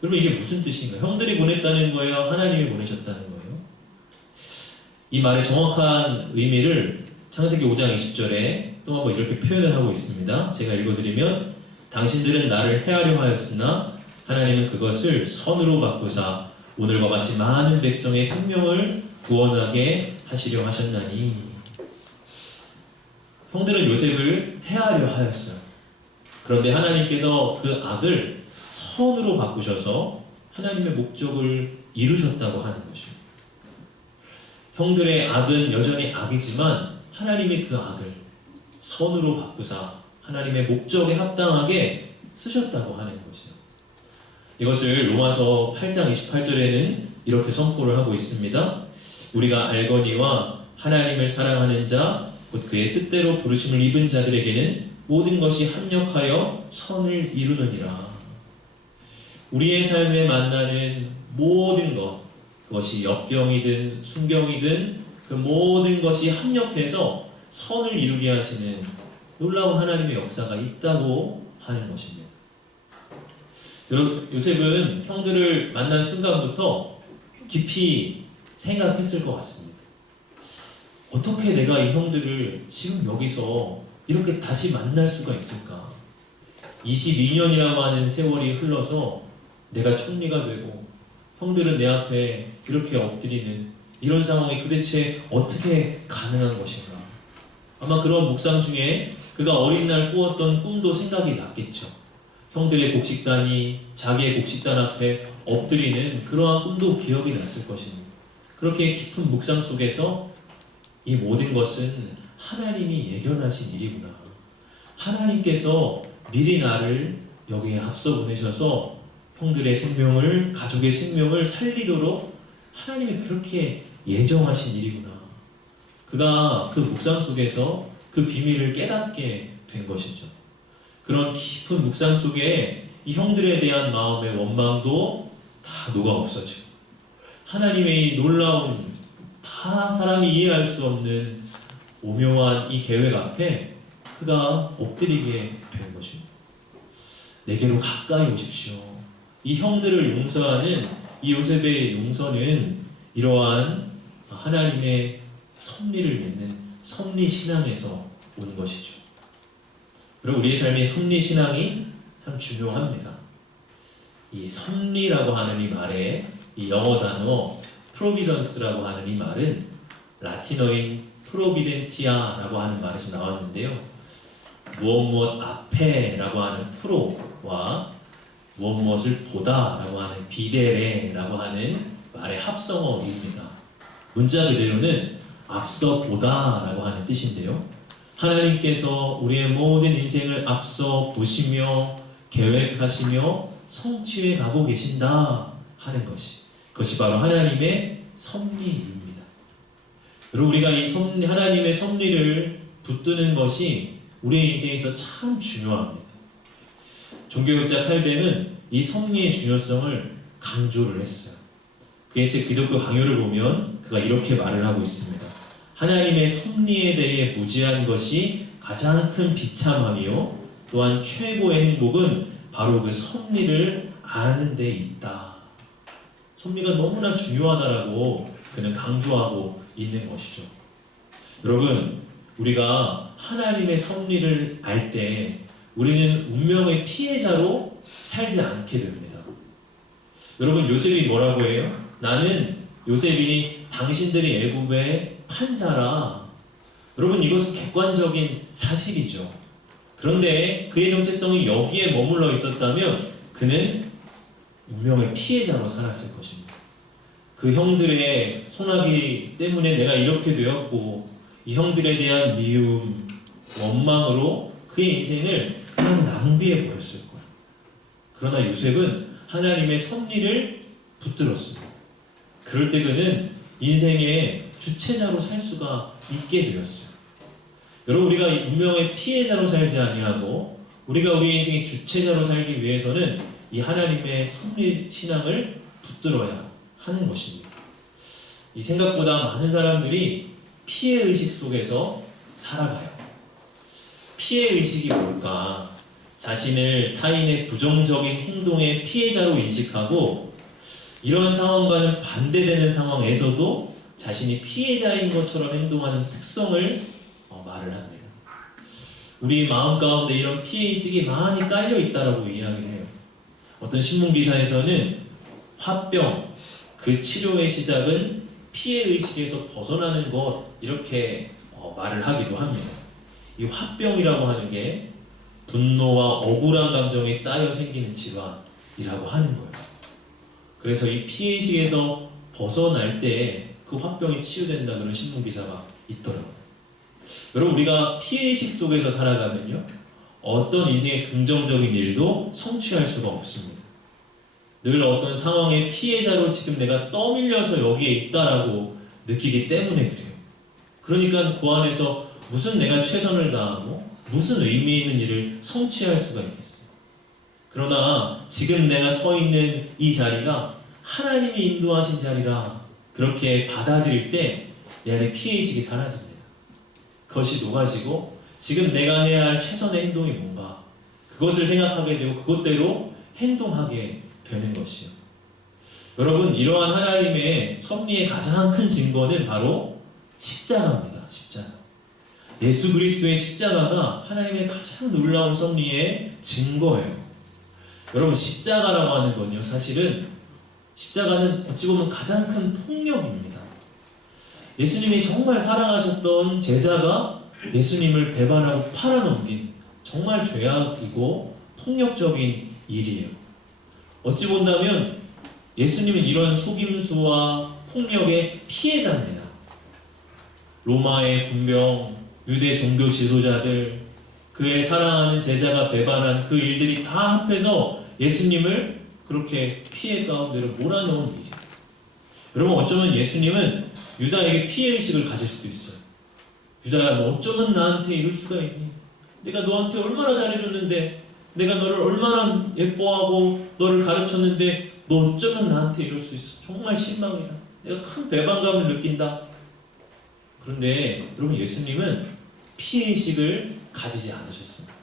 그러면 이게 무슨 뜻인가요? 형들이 보냈다는 거예요? 하나님이 보내셨다는 거예요? 이 말의 정확한 의미를 창세기 5장 20절에 또 한번 이렇게 표현을 하고 있습니다. 제가 읽어드리면 당신들은 나를 해하려 하였으나 하나님은 그것을 선으로 바꾸사 오늘과 같이 많은 백성의 생명을 구원하게 하시려 하셨나니. 형들은 요셉을 해하려 하였어요. 그런데 하나님께서 그 악을 선으로 바꾸셔서 하나님의 목적을 이루셨다고 하는 것입니다. 형들의 악은 여전히 악이지만 하나님이 그 악을 선으로 바꾸사 하나님의 목적에 합당하게 쓰셨다고 하는 것이죠. 이것을 로마서 8장 28절에는 이렇게 선포를 하고 있습니다. 우리가 알거니와 하나님을 사랑하는 자 곧 그의 뜻대로 부르심을 입은 자들에게는 모든 것이 합력하여 선을 이루느니라. 우리의 삶에 만나는 모든 것, 그것이 역경이든 순경이든 그 모든 것이 합력해서 선을 이루게 하시는 놀라운 하나님의 역사가 있다고 하는 것입니다. 요셉은 형들을 만난 순간부터 깊이 생각했을 것 같습니다. 어떻게 내가 이 형들을 지금 여기서 이렇게 다시 만날 수가 있을까? 22년이라고 하는 세월이 흘러서 내가 총리가 되고 형들은 내 앞에 이렇게 엎드리는 이런 상황이 도대체 어떻게 가능한 것인가? 아마 그런 묵상 중에 그가 어린 날 꾸었던 꿈도 생각이 났겠죠. 형들의 곡식단이 자기의 곡식단 앞에 엎드리는 그러한 꿈도 기억이 났을 것입니다. 그렇게 깊은 묵상 속에서 이 모든 것은 하나님이 예견하신 일이구나. 하나님께서 미리 나를 여기에 앞서 보내셔서 형들의 생명을, 가족의 생명을 살리도록 하나님이 그렇게 예정하신 일이구나. 그가 그 묵상 속에서 그 비밀을 깨닫게 된 것이죠. 그런 깊은 묵상 속에 이 형들에 대한 마음의 원망도 다 녹아 없어지고 하나님의 이 놀라운 다 사람이 이해할 수 없는 오묘한 이 계획 앞에 그가 엎드리게 된 것입니다. 내게로 가까이 오십시오. 이 형들을 용서하는 이 요셉의 용서는 이러한 하나님의 섭리를 믿는 섭리 신앙에서 온 것이죠. 그리고 우리의 삶의 섭리 신앙이 참 중요합니다. 이 섭리라고 하는 이 말에 이 영어 단어 프로비던스라고 하는 이 말은 라틴어인 프로비덴티아라고 하는 말에서 나왔는데요. 무엇 앞에라고 하는 프로와 무엇을 보다라고 하는 비데레라고 하는 말의 합성어입니다. 문자 그대로는 앞서 보다라고 하는 뜻인데요. 하나님께서 우리의 모든 인생을 앞서 보시며 계획하시며 성취해 가고 계신다 하는 그것이 바로 하나님의 섭리입니다. 여러분, 우리가 이 하나님의 섭리를 붙드는 것이 우리의 인생에서 참 중요합니다. 종교학자 칼뱅은 이 섭리의 중요성을 강조를 했어요. 그의 책 기독교 강요를 보면 그가 이렇게 말을 하고 있습니다. 하나님의 섭리에 대해 무지한 것이 가장 큰 비참함이요 또한 최고의 행복은 바로 그 섭리를 아는 데 있다. 섭리가 너무나 중요하다라고 그는 강조하고 있는 것이죠. 여러분, 우리가 하나님의 섭리를 알 때 우리는 운명의 피해자로 살지 않게 됩니다. 여러분, 요셉이 뭐라고 해요? 나는 요셉이니 당신들이 애굽의 판자라. 여러분, 이것은 객관적인 사실이죠. 그런데 그의 정체성이 여기에 머물러 있었다면 그는 운명의 피해자로 살았을 것입니다. 그 형들의 손아귀 때문에 내가 이렇게 되었고 이 형들에 대한 미움, 원망으로 그의 인생을 그냥 낭비해 버렸을 거예요. 그러나 요셉은 하나님의 섭리를 붙들었습니다. 그럴 때 그는 인생의 주체자로 살 수가 있게 되었어요. 여러분, 우리가 이 운명의 피해자로 살지 아니하고 우리가 우리 인생의 주체자로 살기 위해서는 이 하나님의 섭리 신앙을 붙들어야 하는 것입니다. 이 생각보다 많은 사람들이 피해의식 속에서 살아가요. 피해의식이 뭘까? 자신을 타인의 부정적인 행동의 피해자로 인식하고 이런 상황과는 반대되는 상황에서도 자신이 피해자인 것처럼 행동하는 특성을 말을 합니다. 우리 마음 가운데 이런 피해의식이 많이 깔려 있다라고 이야기를 해요. 어떤 신문기사에서는 화병, 그 치료의 시작은 피해의식에서 벗어나는 것, 이렇게 말을 하기도 합니다. 이 화병이라고 하는 게 분노와 억울한 감정이 쌓여 생기는 질환이라고 하는 거예요. 그래서 이 피해의식에서 벗어날 때 그 화병이 치유된다 그런 신문기사가 있더라고요. 여러분, 우리가 피해의식 속에서 살아가면요, 어떤 인생의 긍정적인 일도 성취할 수가 없습니다. 늘 어떤 상황의 피해자로 지금 내가 떠밀려서 여기에 있다라고 느끼기 때문에 그래요. 그러니까 그 안에서 무슨 내가 최선을 다하고 무슨 의미 있는 일을 성취할 수가 있겠어요. 그러나 지금 내가 서 있는 이 자리가 하나님이 인도하신 자리라 그렇게 받아들일 때 내 안에 피해의식이 사라집니다. 그것이 녹아지고 지금 내가 해야 할 최선의 행동이 뭔가 그것을 생각하게 되고 그것대로 행동하게 되는 것이요. 여러분, 이러한 하나님의 섭리의 가장 큰 증거는 바로 십자가입니다. 십자가. 예수 그리스도의 십자가가 하나님의 가장 놀라운 섭리의 증거예요. 여러분, 십자가라고 하는 건요, 사실은 십자가는 어찌 보면 가장 큰 폭력입니다. 예수님이 정말 사랑하셨던 제자가 예수님을 배반하고 팔아넘긴 정말 죄악이고 폭력적인 일이에요. 어찌 본다면 예수님은 이런 속임수와 폭력의 피해자입니다. 로마의 군병, 유대 종교 지도자들, 그의 사랑하는 제자가 배반한 그 일들이 다 합해서 예수님을 그렇게 피해 가운데로 몰아넣은 일이에요. 여러분, 어쩌면 예수님은 유다에게 피해의식을 가질 수도 있어요. 유다야, 너 어쩌면 나한테 이럴 수가 있니? 내가 너한테 얼마나 잘해줬는데, 내가 너를 얼마나 예뻐하고 너를 가르쳤는데 너 어쩌면 나한테 이럴 수 있어. 정말 실망이다. 내가 큰 배반감을 느낀다. 그런데 여러분, 예수님은 피해의식을 가지지 않으셨습니다.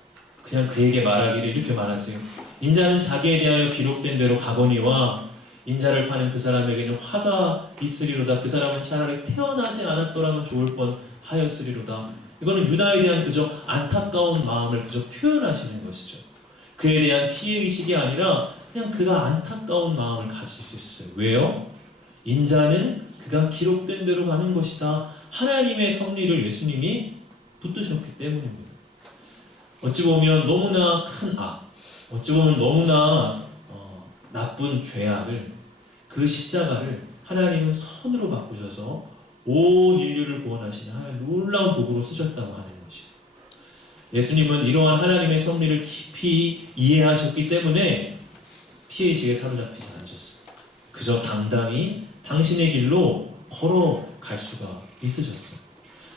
그냥 그에게 말하기를 이렇게 말하세요. 인자는 자기에 대하여 기록된 대로 가거니와 인자를 파는 그 사람에게는 화가 있으리로다. 그 사람은 차라리 태어나지 않았더라면 좋을 뻔하였으리로다. 이거는 유다에 대한 그저 안타까운 마음을 그저 표현하시는 것이죠. 그에 대한 피해의식이 아니라 그냥 그가 안타까운 마음을 가질 수 있어요. 왜요? 인자는 그가 기록된 대로 가는 것이다. 하나님의 섭리를 예수님이 붙드셨기 때문입니다. 어찌 보면 너무나 큰 악, 어찌 보면 너무나 나쁜 죄악을, 그 십자가를 하나님은 선으로 바꾸셔서 온 인류를 구원하시는 하나님 놀라운 도구로 쓰셨다고 하는 것이죠. 예수님은 이러한 하나님의 섭리를 깊이 이해하셨기 때문에 피해의식에 사로잡히지 않으셨어요. 그저 당당히 당신의 길로 걸어갈 수가 있으셨어요.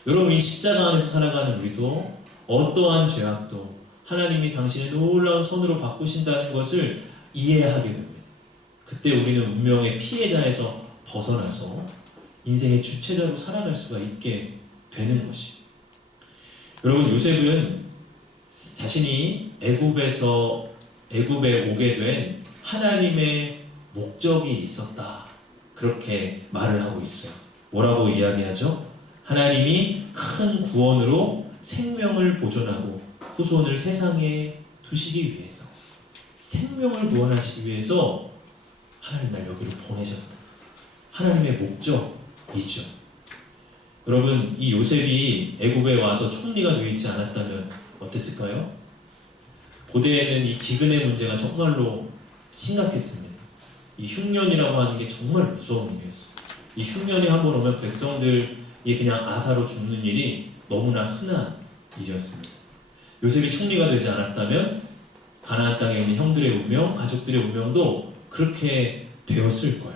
여러분, 이 십자가 안에서 살아가는 우리도 어떠한 죄악도 하나님이 당신의 놀라운 손으로 바꾸신다는 것을 이해하게 됩니다. 그때 우리는 운명의 피해자에서 벗어나서 인생의 주체자로 살아갈 수가 있게 되는 것이. 여러분, 요셉은 자신이 애굽에 오게 된 하나님의 목적이 있었다, 그렇게 말을 하고 있어요. 뭐라고 이야기하죠? 하나님이 큰 구원으로 생명을 보존하고 후손을 세상에 두시기 위해서, 생명을 구원하시기 위해서 하나님 날 여기로 보내셨다. 하나님의 목적이죠. 여러분, 이 요셉이 애굽에 와서 총리가 되어 있지 않았다면 어땠을까요? 고대에는 이 기근의 문제가 정말로 심각했습니다. 이 흉년이라고 하는 게 정말 무서운 일이었어요. 이 흉년이 한번 오면 백성들이 그냥 아사로 죽는 일이 너무나 흔한 일이었습니다. 요셉이 총리가 되지 않았다면 가나안 땅에 있는 형들의 운명, 가족들의 운명도 그렇게 되었을 거예요.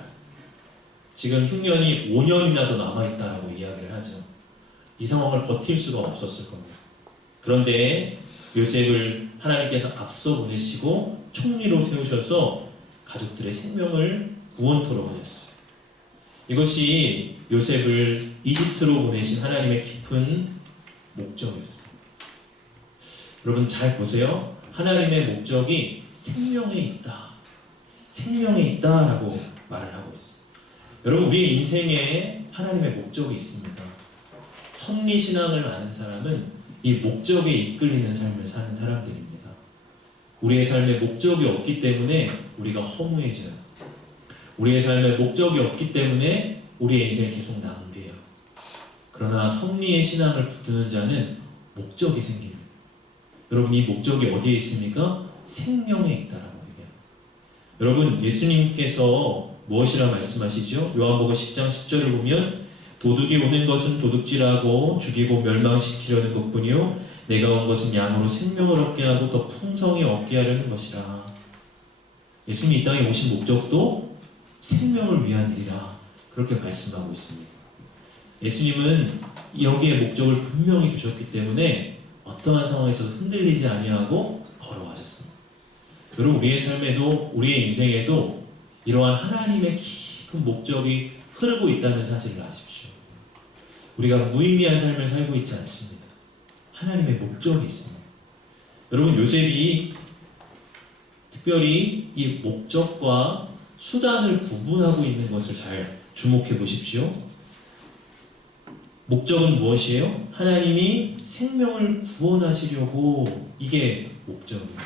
지금 흉년이 5년이나 더 남아있다라고 이야기를 하죠. 이 상황을 버틸 수가 없었을 겁니다. 그런데 요셉을 하나님께서 앞서 보내시고 총리로 세우셔서 가족들의 생명을 구원토록 하셨어요. 이것이 요셉을 이집트로 보내신 하나님의 깊은 목적이었어요. 여러분, 잘 보세요. 하나님의 목적이 생명에 있다, 생명에 있다라고 말을 하고 있어요. 여러분, 우리의 인생에 하나님의 목적이 있습니다. 섭리신앙을 아는 사람은 이 목적에 이끌리는 삶을 사는 사람들입니다. 우리의 삶에 목적이 없기 때문에 우리가 허무해져요. 우리의 삶에 목적이 없기 때문에 우리의 인생이 계속 낭비해요. 그러나 섭리의 신앙을 붙드는 자는 목적이 생깁니다. 여러분, 이 목적이 어디에 있습니까? 생명에 있다라고 얘기해요. 여러분, 예수님께서 무엇이라 말씀하시죠? 요한복음 10장 10절을 보면 도둑이 오는 것은 도둑질하고 죽이고 멸망시키려는 것뿐이요 내가 온 것은 양으로 생명을 얻게 하고 더 풍성히 얻게 하려는 것이라. 예수님이 이 땅에 오신 목적도 생명을 위한 일이라, 그렇게 말씀하고 있습니다. 예수님은 여기에 목적을 분명히 두셨기 때문에 어떠한 상황에서도 흔들리지 아니하고 걸어가셨습니다. 여러분, 우리의 삶에도, 우리의 인생에도 이러한 하나님의 깊은 목적이 흐르고 있다는 사실을 아십시오. 우리가 무의미한 삶을 살고 있지 않습니다. 하나님의 목적이 있습니다. 여러분, 요셉이 특별히 이 목적과 수단을 구분하고 있는 것을 잘 주목해 보십시오. 목적은 무엇이에요? 하나님이 생명을 구원하시려고, 이게 목적이에요.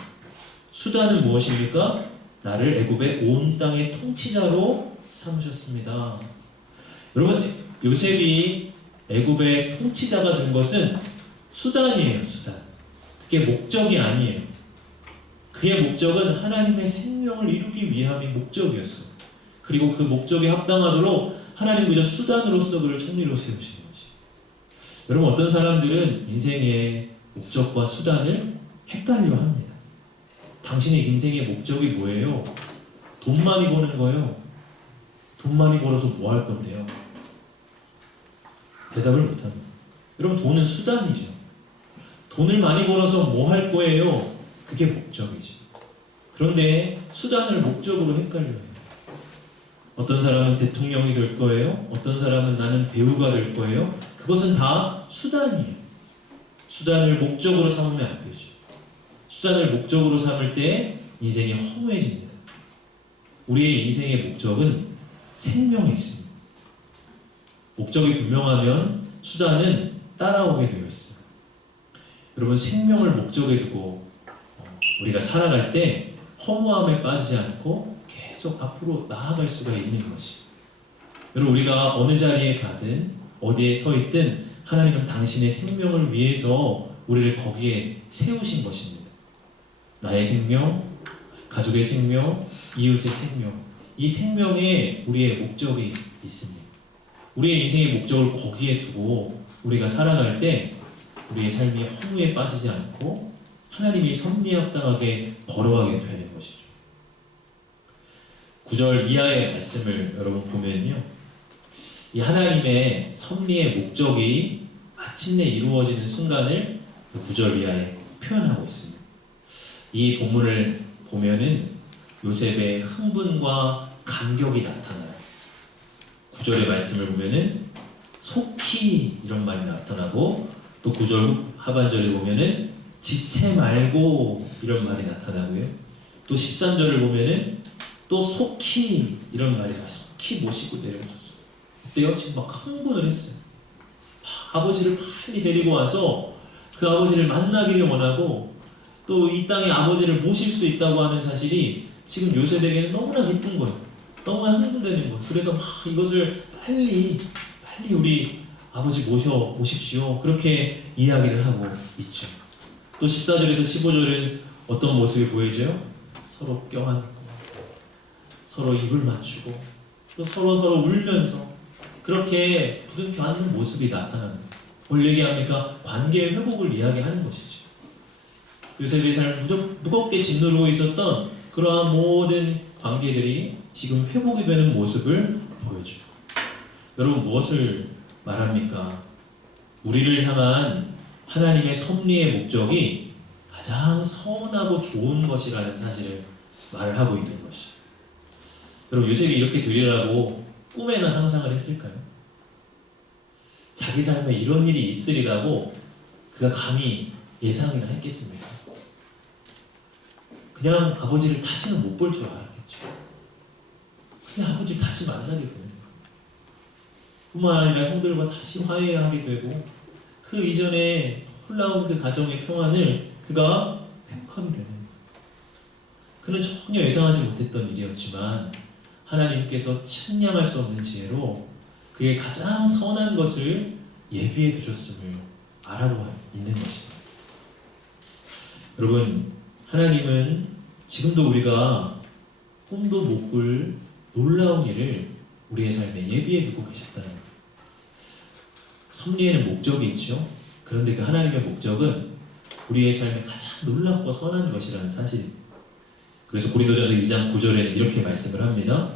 수단은 무엇입니까? 나를 애굽의 온 땅의 통치자로 삼으셨습니다. 여러분, 요셉이 애굽의 통치자가 된 것은 수단이에요, 수단. 그게 목적이 아니에요. 그의 목적은 하나님의 생명을 이루기 위함이 목적이었어요. 그리고 그 목적에 합당하도록 하나님 그저 수단으로서 그를 총리로 세우신 것이. 여러분, 어떤 사람들은 인생의 목적과 수단을 헷갈려 합니다. 당신의 인생의 목적이 뭐예요? 돈 많이 버는 거예요. 돈 많이 벌어서 뭐 할 건데요? 대답을 못합니다. 여러분, 돈은 수단이죠. 돈을 많이 벌어서 뭐 할 거예요? 그게 목적이지. 그런데 수단을 목적으로 헷갈려요. 어떤 사람은 대통령이 될 거예요. 어떤 사람은 나는 배우가 될 거예요. 그것은 다 수단이에요. 수단을 목적으로 삼으면 안 되죠. 수단을 목적으로 삼을 때 인생이 허무해집니다. 우리의 인생의 목적은 생명에 있습니다. 목적이 분명하면 수단은 따라오게 되어 있어요. 여러분, 생명을 목적에 두고 우리가 살아갈 때 허무함에 빠지지 않고 계속 앞으로 나아갈 수가 있는 것이. 여러분, 우리가 어느 자리에 가든 어디에 서 있든 하나님은 당신의 생명을 위해서 우리를 거기에 세우신 것입니다. 나의 생명, 가족의 생명, 이웃의 생명, 이 생명에 우리의 목적이 있습니다. 우리의 인생의 목적을 거기에 두고 우리가 살아갈 때 우리의 삶이 허무에 빠지지 않고 하나님이 섭리에 합당하게 걸어가게 되는 것이죠. 9절 이하의 말씀을 여러분 보면요, 이 하나님의 섭리의 목적이 마침내 이루어지는 순간을 9절 이하에 표현하고 있습니다. 이 본문을 보면은 요셉의 흥분과 감격이 나타나요. 9절의 말씀을 보면은 속히 이런 말이 나타나고, 또 9절 하반절에 보면은 지체 말고 이런 말이 나타나고요. 또 13절을 보면은 또 속히 이런 말이 나와요. 속히 모시고 내려오셨어요. 그때요, 지금 막 흥분을 했어요. 아버지를 빨리 데리고 와서 그 아버지를 만나기를 원하고, 또 이 땅에 아버지를 모실 수 있다고 하는 사실이 지금 요셉에게는 너무나 기쁜 거예요. 너무나 흥분되는 거예요. 그래서 이것을 빨리 우리 아버지 모십시오. 그렇게 이야기를 하고 있죠. 또 14절에서 15절은 어떤 모습이 보이죠? 서로 껴안고, 서로 입을 맞추고, 또 서로 울면서 그렇게 부둥켜 안는 모습이 나타납니다. 뭘 얘기합니까? 관계의 회복을 이야기하는 것이죠. 요셉의 삶을 무겁게 짓누르고 있었던 그러한 모든 관계들이 지금 회복이 되는 모습을 보여줘요. 여러분, 무엇을 말합니까? 우리를 향한 하나님의 섭리의 목적이 가장 선하고 좋은 것이라는 사실을 말을 하고 있는 것이. 여러분, 요셉이 이렇게 되리라고 꿈에나 상상을 했을까요? 자기 삶에 이런 일이 있으리라고 그가 감히 예상이나 했겠습니까? 그냥 아버지를 다시는 못 볼 줄 알았겠죠. 그냥 아버지를 다시 만나게 되는 거예요. 뿐만 아니라 형들과 다시 화해하게 되고, 그 이전에 홀라운 그 가정의 평안을 그가 회복하게 되는 거예요. 그는 전혀 예상하지 못했던 일이었지만 하나님께서 측량할 수 없는 지혜로 그의 가장 선한 것을 예비해 두셨음을 알아보고 있는 것입니다. 여러분, 하나님은 지금도 우리가 꿈도 못 꿀 놀라운 일을 우리의 삶에 예비해 두고 계셨다는 거예요. 섭리에는 목적이 있죠. 그런데 그 하나님의 목적은 우리의 삶에 가장 놀랍고 선한 것이라는 사실입니다. 그래서 고린도전서 2장 9절에는 이렇게 말씀을 합니다.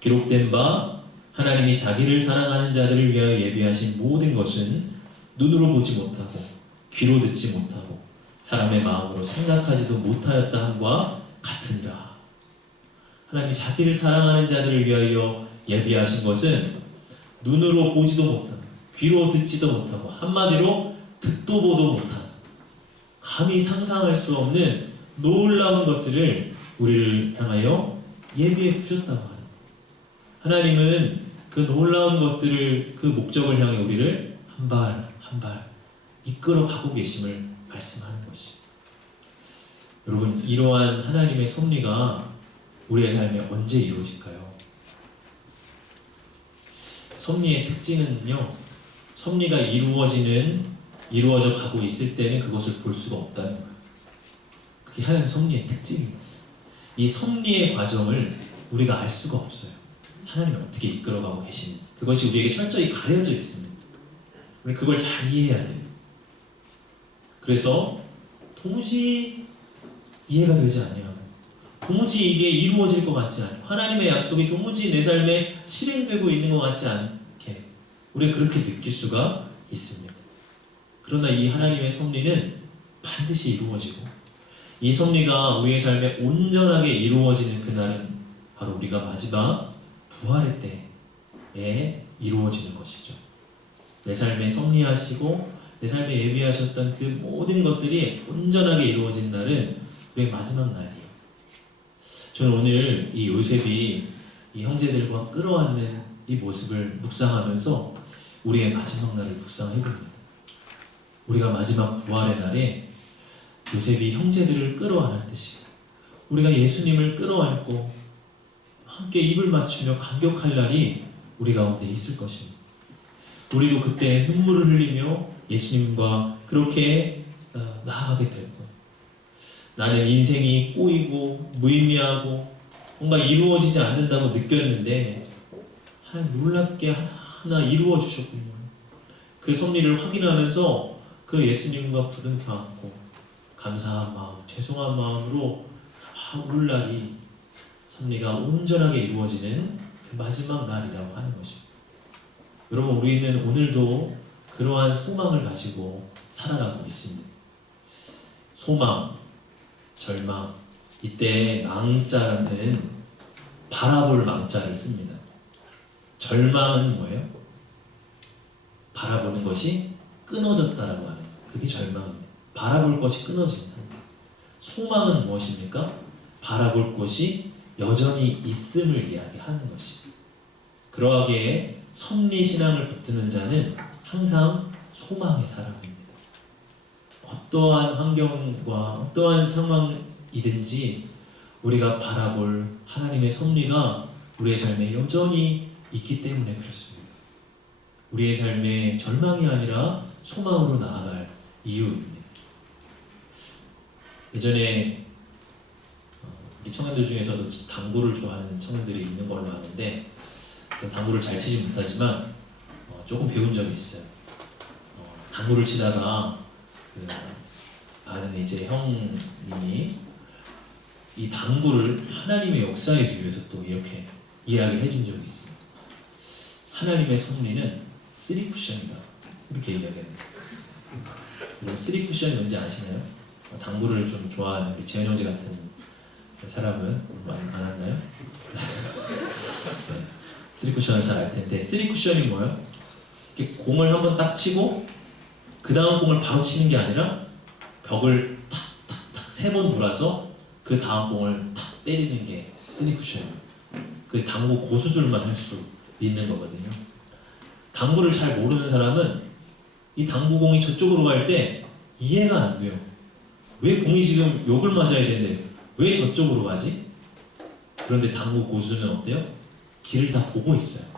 기록된 바 하나님이 자기를 사랑하는 자들을 위하여 예비하신 모든 것은 눈으로 보지 못하고 귀로 듣지 못하고 사람의 마음으로 생각하지도 못하였다 함과 같으니라. 하나님이 자기를 사랑하는 자들을 위하여 예비하신 것은 눈으로 보지도 못하고 귀로 듣지도 못하고 한마디로 듣도 보도 못한 감히 상상할 수 없는 놀라운 것들을 우리를 향하여 예비해 두셨다고 하는 거예요. 하나님은 그 놀라운 것들을, 그 목적을 향해 우리를 한 발 한 발 이끌어 가고 계심을 말씀하는 것이에요. 여러분, 이러한 하나님의 섭리가 우리의 삶에 언제 이루어질까요? 섭리의 특징은요, 섭리가 이루어져 가고 있을 때는 그것을 볼 수가 없다는 거예요. 그게 하나님 섭리의 특징입니다. 이 섭리의 과정을 우리가 알 수가 없어요. 하나님이 어떻게 이끌어가고 계시는지 그것이 우리에게 철저히 가려져 있습니다. 우리 그걸 잘 이해해야 돼요. 그래서 도무지 이해가 되지 않아요. 도무지 이게 이루어질 것 같지 않아요. 하나님의 약속이 도무지 내 삶에 실행되고 있는 것 같지 않게 우리가 그렇게 느낄 수가 있습니다. 그러나 이 하나님의 섭리는 반드시 이루어지고, 이 섭리가 우리의 삶에 온전하게 이루어지는 그날은 바로 우리가 마지막 부활의 때에 이루어지는 것이죠. 내 삶에 섭리하시고 내 삶에 예비하셨던 그 모든 것들이 온전하게 이루어진 날은 우리의 마지막 날이에요. 저는 오늘 이 요셉이 이 형제들과 끌어안는 이 모습을 묵상하면서 우리의 마지막 날을 묵상해봅니다. 우리가 마지막 부활의 날에 요셉이 형제들을 끌어안았듯이 우리가 예수님을 끌어안고 함께 입을 맞추며 감격할 날이 우리 가운데 있을 것입니다. 우리도 그때 눈물을 흘리며 예수님과 그렇게 나아가게 될 거예요. 나는 인생이 꼬이고 무의미하고 뭔가 이루어지지 않는다고 느꼈는데 하나님 놀랍게 하나 이루어 주셨군요. 그 섭리를 확인하면서 그 예수님과 부둥켜 안고 감사한 마음, 죄송한 마음으로 울 날이 섭리가 온전하게 이루어지는 그 마지막 날이라고 하는 것입니다. 여러분, 우리는 오늘도 그러한 소망을 가지고 살아가고 있습니다. 소망, 절망, 이때 망자는 바라볼 망자를 씁니다. 절망은 뭐예요? 바라보는 것이 끊어졌다라고 하는 거예요. 그게 절망입니다. 바라볼 것이 끊어진다. 소망은 무엇입니까? 바라볼 것이 여전히 있음을 이야기하는 것입니다. 그러하기에 섭리신앙을 붙드는 자는 항상 소망의 사람입니다. 어떠한 환경과 어떠한 상황이든지 우리가 바라볼 하나님의 섭리가 우리의 삶에 여전히 있기 때문에 그렇습니다. 우리의 삶에 절망이 아니라 소망으로 나아갈 이유입니다. 예전에 우리 청년들 중에서도 당구를 좋아하는 청년들이 있는 걸로 아는데, 저는 당구를 잘 치지 못하지만 조금 배운 적이 있어요. 당구를 치다가 아는 이제 형님이 이 당구를 하나님의 역사에 비유해서 또 이렇게 이야기를 해준 적이 있습니다. 하나님의 섭리는 3쿠션이다, 이렇게 이야기합니다. 여러분, 3쿠션이 뭔지 아시나요? 당구를 좀 좋아하는 우리 재현 형제 같은 사람은 안 왔나요? 네. 3쿠션을 잘 알 텐데, 3쿠션이 뭐예요? 이렇게 공을 한번 딱 치고 그 다음 공을 바로 치는 게 아니라 벽을 탁탁탁 3번 돌아서 그 다음 공을 탁 때리는 게 3쿠션이에요. 그 당구 고수들만 할 수 있는 거거든요. 당구를 잘 모르는 사람은 이 당구공이 저쪽으로 갈 때 이해가 안 돼요. 왜 공이 지금 여길 맞아야 되는데 왜 저쪽으로 가지? 그런데 당구 고수는 어때요? 길을 다 보고 있어요.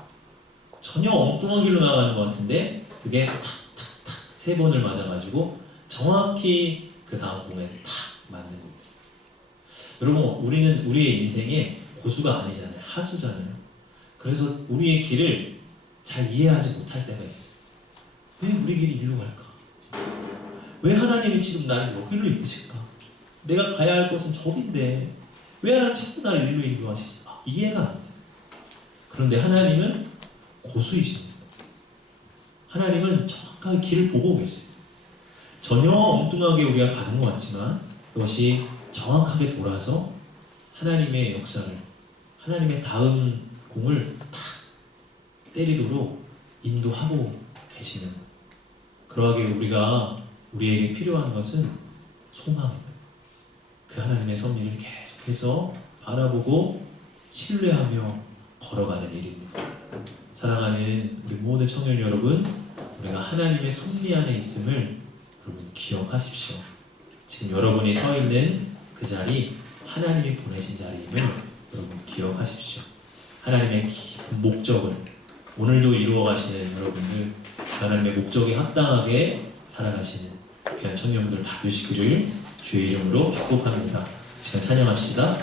전혀 엉뚱한 길로 나가는 것 같은데 그게 탁탁탁 3번을 맞아가지고 정확히 그 다음 공에 탁 맞는 겁니다. 여러분, 우리는 우리의 인생에 고수가 아니잖아요. 하수잖아요. 그래서 우리의 길을 잘 이해하지 못할 때가 있어요. 왜 우리 길이 이리로 갈까? 왜 하나님이 지금 나를 여기로 이끄실까? 내가 가야 할 곳은 저긴데 왜 하나님 자꾸 나를 이리로 인도하시지? 이해가 안 돼. 그런데 하나님은 고수이십니다. 하나님은 정확하게 길을 보고 계세요. 전혀 엉뚱하게 우리가 가는 것 같지만 그것이 정확하게 돌아서 하나님의 역사를, 하나님의 다음 공을 탁 때리도록 인도하고 계시는 거예요. 그러하게 우리에게 필요한 것은 소망, 그 하나님의 섭리를 계속해서 바라보고 신뢰하며 걸어가는 일입니다. 사랑하는 우리 모든 청년 여러분, 우리가 하나님의 섭리 안에 있음을 여러분 기억하십시오. 지금 여러분이 서 있는 그 자리, 하나님이 보내신 자리임을 여러분 기억하십시오. 하나님의 깊은 목적을 오늘도 이루어 가시는 여러분들, 하나님의 목적에 합당하게 살아가시는 귀한 청년분들 다 되시기를 주의 이름으로 축복합니다. 시간 찬양합시다.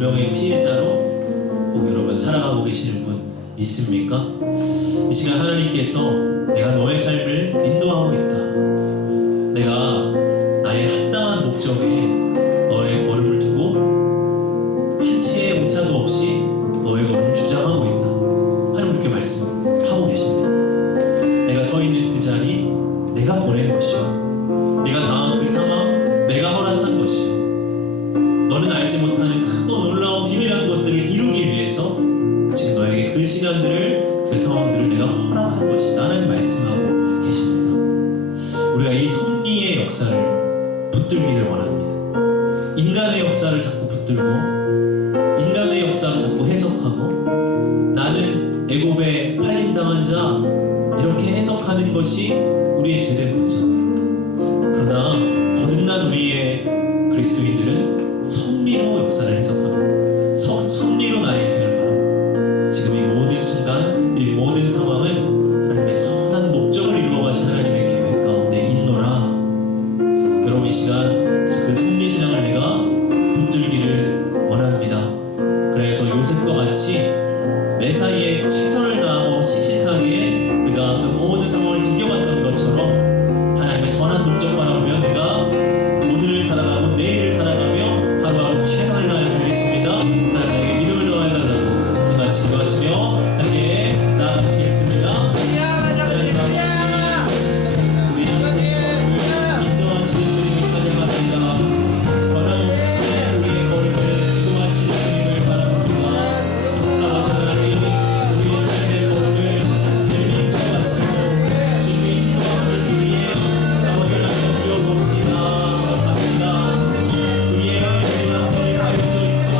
운명의 피해자로 여러분 살아가고 계시는 분 있습니까? 이 시간 하나님께서 내가 너의 삶을 인도하고 있다. 내가 나의 합당한 목적에 너의 걸음을 두고 한치의 오차도 없이 너의 걸음을 주장하고 있다. 하나님 그렇게 말씀하고 계십니다. 내가 서 있는 그 자리 내가 보낸 것이요, 네가 당한 그 상황 내가 허락한 것이요, 너는 알지 못하는 크고 놀라운 비밀한 것들을 이루기 위해서 지금 너에게 그 시간들을, 그 상황들을 내가 허락한 것이다. 하나님 말씀하고 계십니다. 우리가 이 섭리의 역사를 붙들기를 원합니다. 인간의 역사를 자꾸 붙들고 인간의 역사를 자꾸 해석하고 나는 애굽에 팔림당한 자 이렇게 해석하는 것이 우리의 죄된 거죠. 그러나 거듭난 우리의 그리스도인들은 섭리로 역사를 해석합니다. 섭리로 나의 인생을 바라봅니다. 지금 이 모든 순간, 이 모든 상황은 하나님의 선한 목적을 이루어 가신 하나님의 계획 가운데 있노라. 여러분 이 시간 그 섭리 신앙을 내가 붙들기를 원합니다. 그래서 요셉과 같이 매사에 최선을 다하고 씩씩하게 그가 그 모든 상황을 이겨갔던 것처럼 하나님의 선한 목적 바라보며 내가 오늘을 살아가고 내일을 살아가며 하루하루 최선을 다해 살겠습니다. 하나님에게 믿음을 더해달라고 제가 기도하시며 함께 나아가시겠습니다. 하나님 아버지, 우리 인생의 걸음을 인도하시는 주님을 찬양합니다. 변함없이 우리의 걸음을 지도하시는 주님을 바랍니다. 아버지 하나님, 우리의 삶의 걸음을 주님이 인도하시고 주님이 인도하는 것을 위해 아버지 하나님 두려워봅시다. 합니다. 우리의 눈앞에 가려져 있지만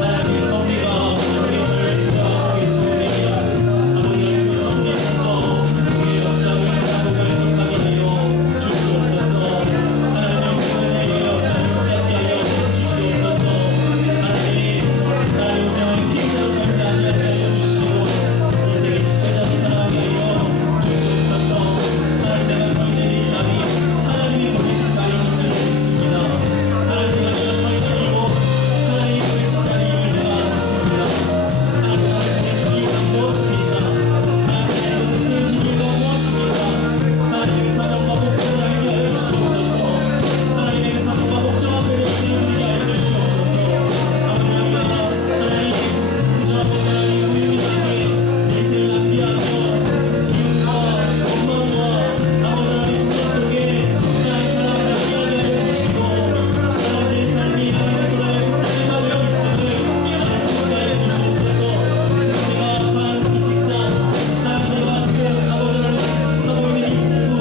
하나님의 섭리가 우리의 삶을 지도하고 계시느니 아버지 하나님 그 섭리에서 우리의 역사를 바라보고 해석하게 하여 주시옵소서. 하나님 우리의 역사를 붙잡게 하여 주시옵소서. 하나님 운명의 피해자로 살지 않게 하여 주시고 인생의 주체자로 살아가게 하여 주시옵소서. 하나님 내가 서 있는 이 자리 하나님이 보내신 자리인 줄 믿습니다. 하나님 내가 서 있는 이곳 하나님이 보내신 자리임을 내가 믿습니다. 하나님 나를 보내신 이유가 무엇입니까? 하나님 이곳에 세우신 이유가 무엇입니까? 하나님의 사랑과 목적을 알게 하여 주시옵소서. 하나님의 사랑과 목적 앞에 우리에게 알려 주시옵소서. 하나님 그저 하나님 우리에게 인생을 낭비하며 기운과 원망과 아버지 하나님 문제 속에 하나님 사랑을 잡게 하여 주시고 하나님의 삶이 하나님의 손에 붙잡게 되어 있음을 하나님 기억하여 주시옵소서. 지금 내가 아파한 이 직장, 하나님 내가 지금 아버지 하나님 서고 있는 이 공부,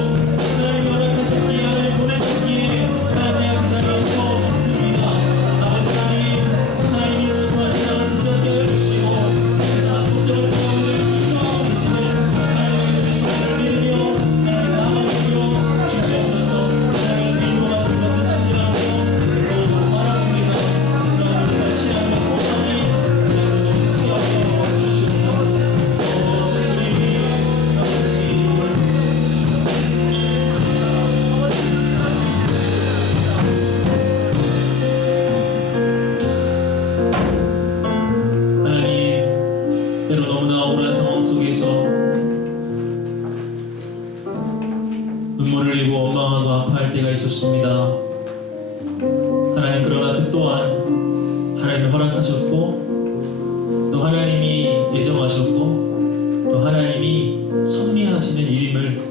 하나님 허락하셨기에 하나님 보내셨기에 하나님 내가 그 자리에 서 있습니다. 아버지 하나님이 소소한 시간을 붙잡게 하여 주시고 그래서 목적을 세우는 인도하고 계시는 하나님의 손을 믿으며 하나님 나아가며 주시옵소서. 하나님 인도하신 것을 신뢰하고 또 바라봅니다. 하나님 우리가 신앙의 소망이 하나님 넘치게 하여 주시옵소서. 주님이 아버지 하나님, 때로 너무나 억울한 상황 속에서 눈물을 흘리고 원망하고 아파할 때가 있었습니다. 하나님 그러나 그 또한 하나님이 허락하셨고 또 하나님이 예정하셨고 또 하나님이 섭리하시는 일임을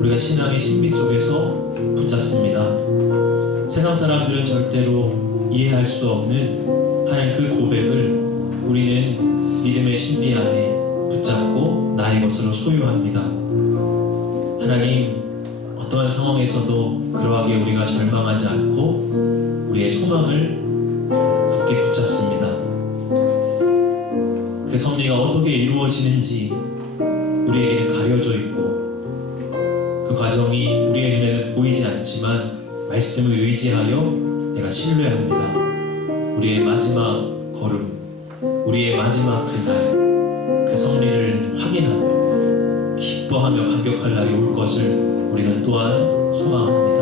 우리가 신앙의 신비 속에서 붙잡습니다. 세상 사람들은 절대로 이해할 수 없는 하나님 그 고백을 우리는 믿음의 신비 안에 붙잡고 나의 것으로 소유합니다. 하나님 어떠한 상황에서도 그러하게 우리가 절망하지 않고 우리의 소망을 굳게 붙잡습니다. 그 섭리가 어떻게 이루어지는지 우리에게 가려져 있고 그 과정이 우리의 눈에는 보이지 않지만 말씀을 의지하여 내가 신뢰합니다. 우리의 마지막 걸음, 우리의 마지막 그날, 그 섭리를 확인하며 기뻐하며 감격할 날이 올 것을 우리는 또한 소망합니다.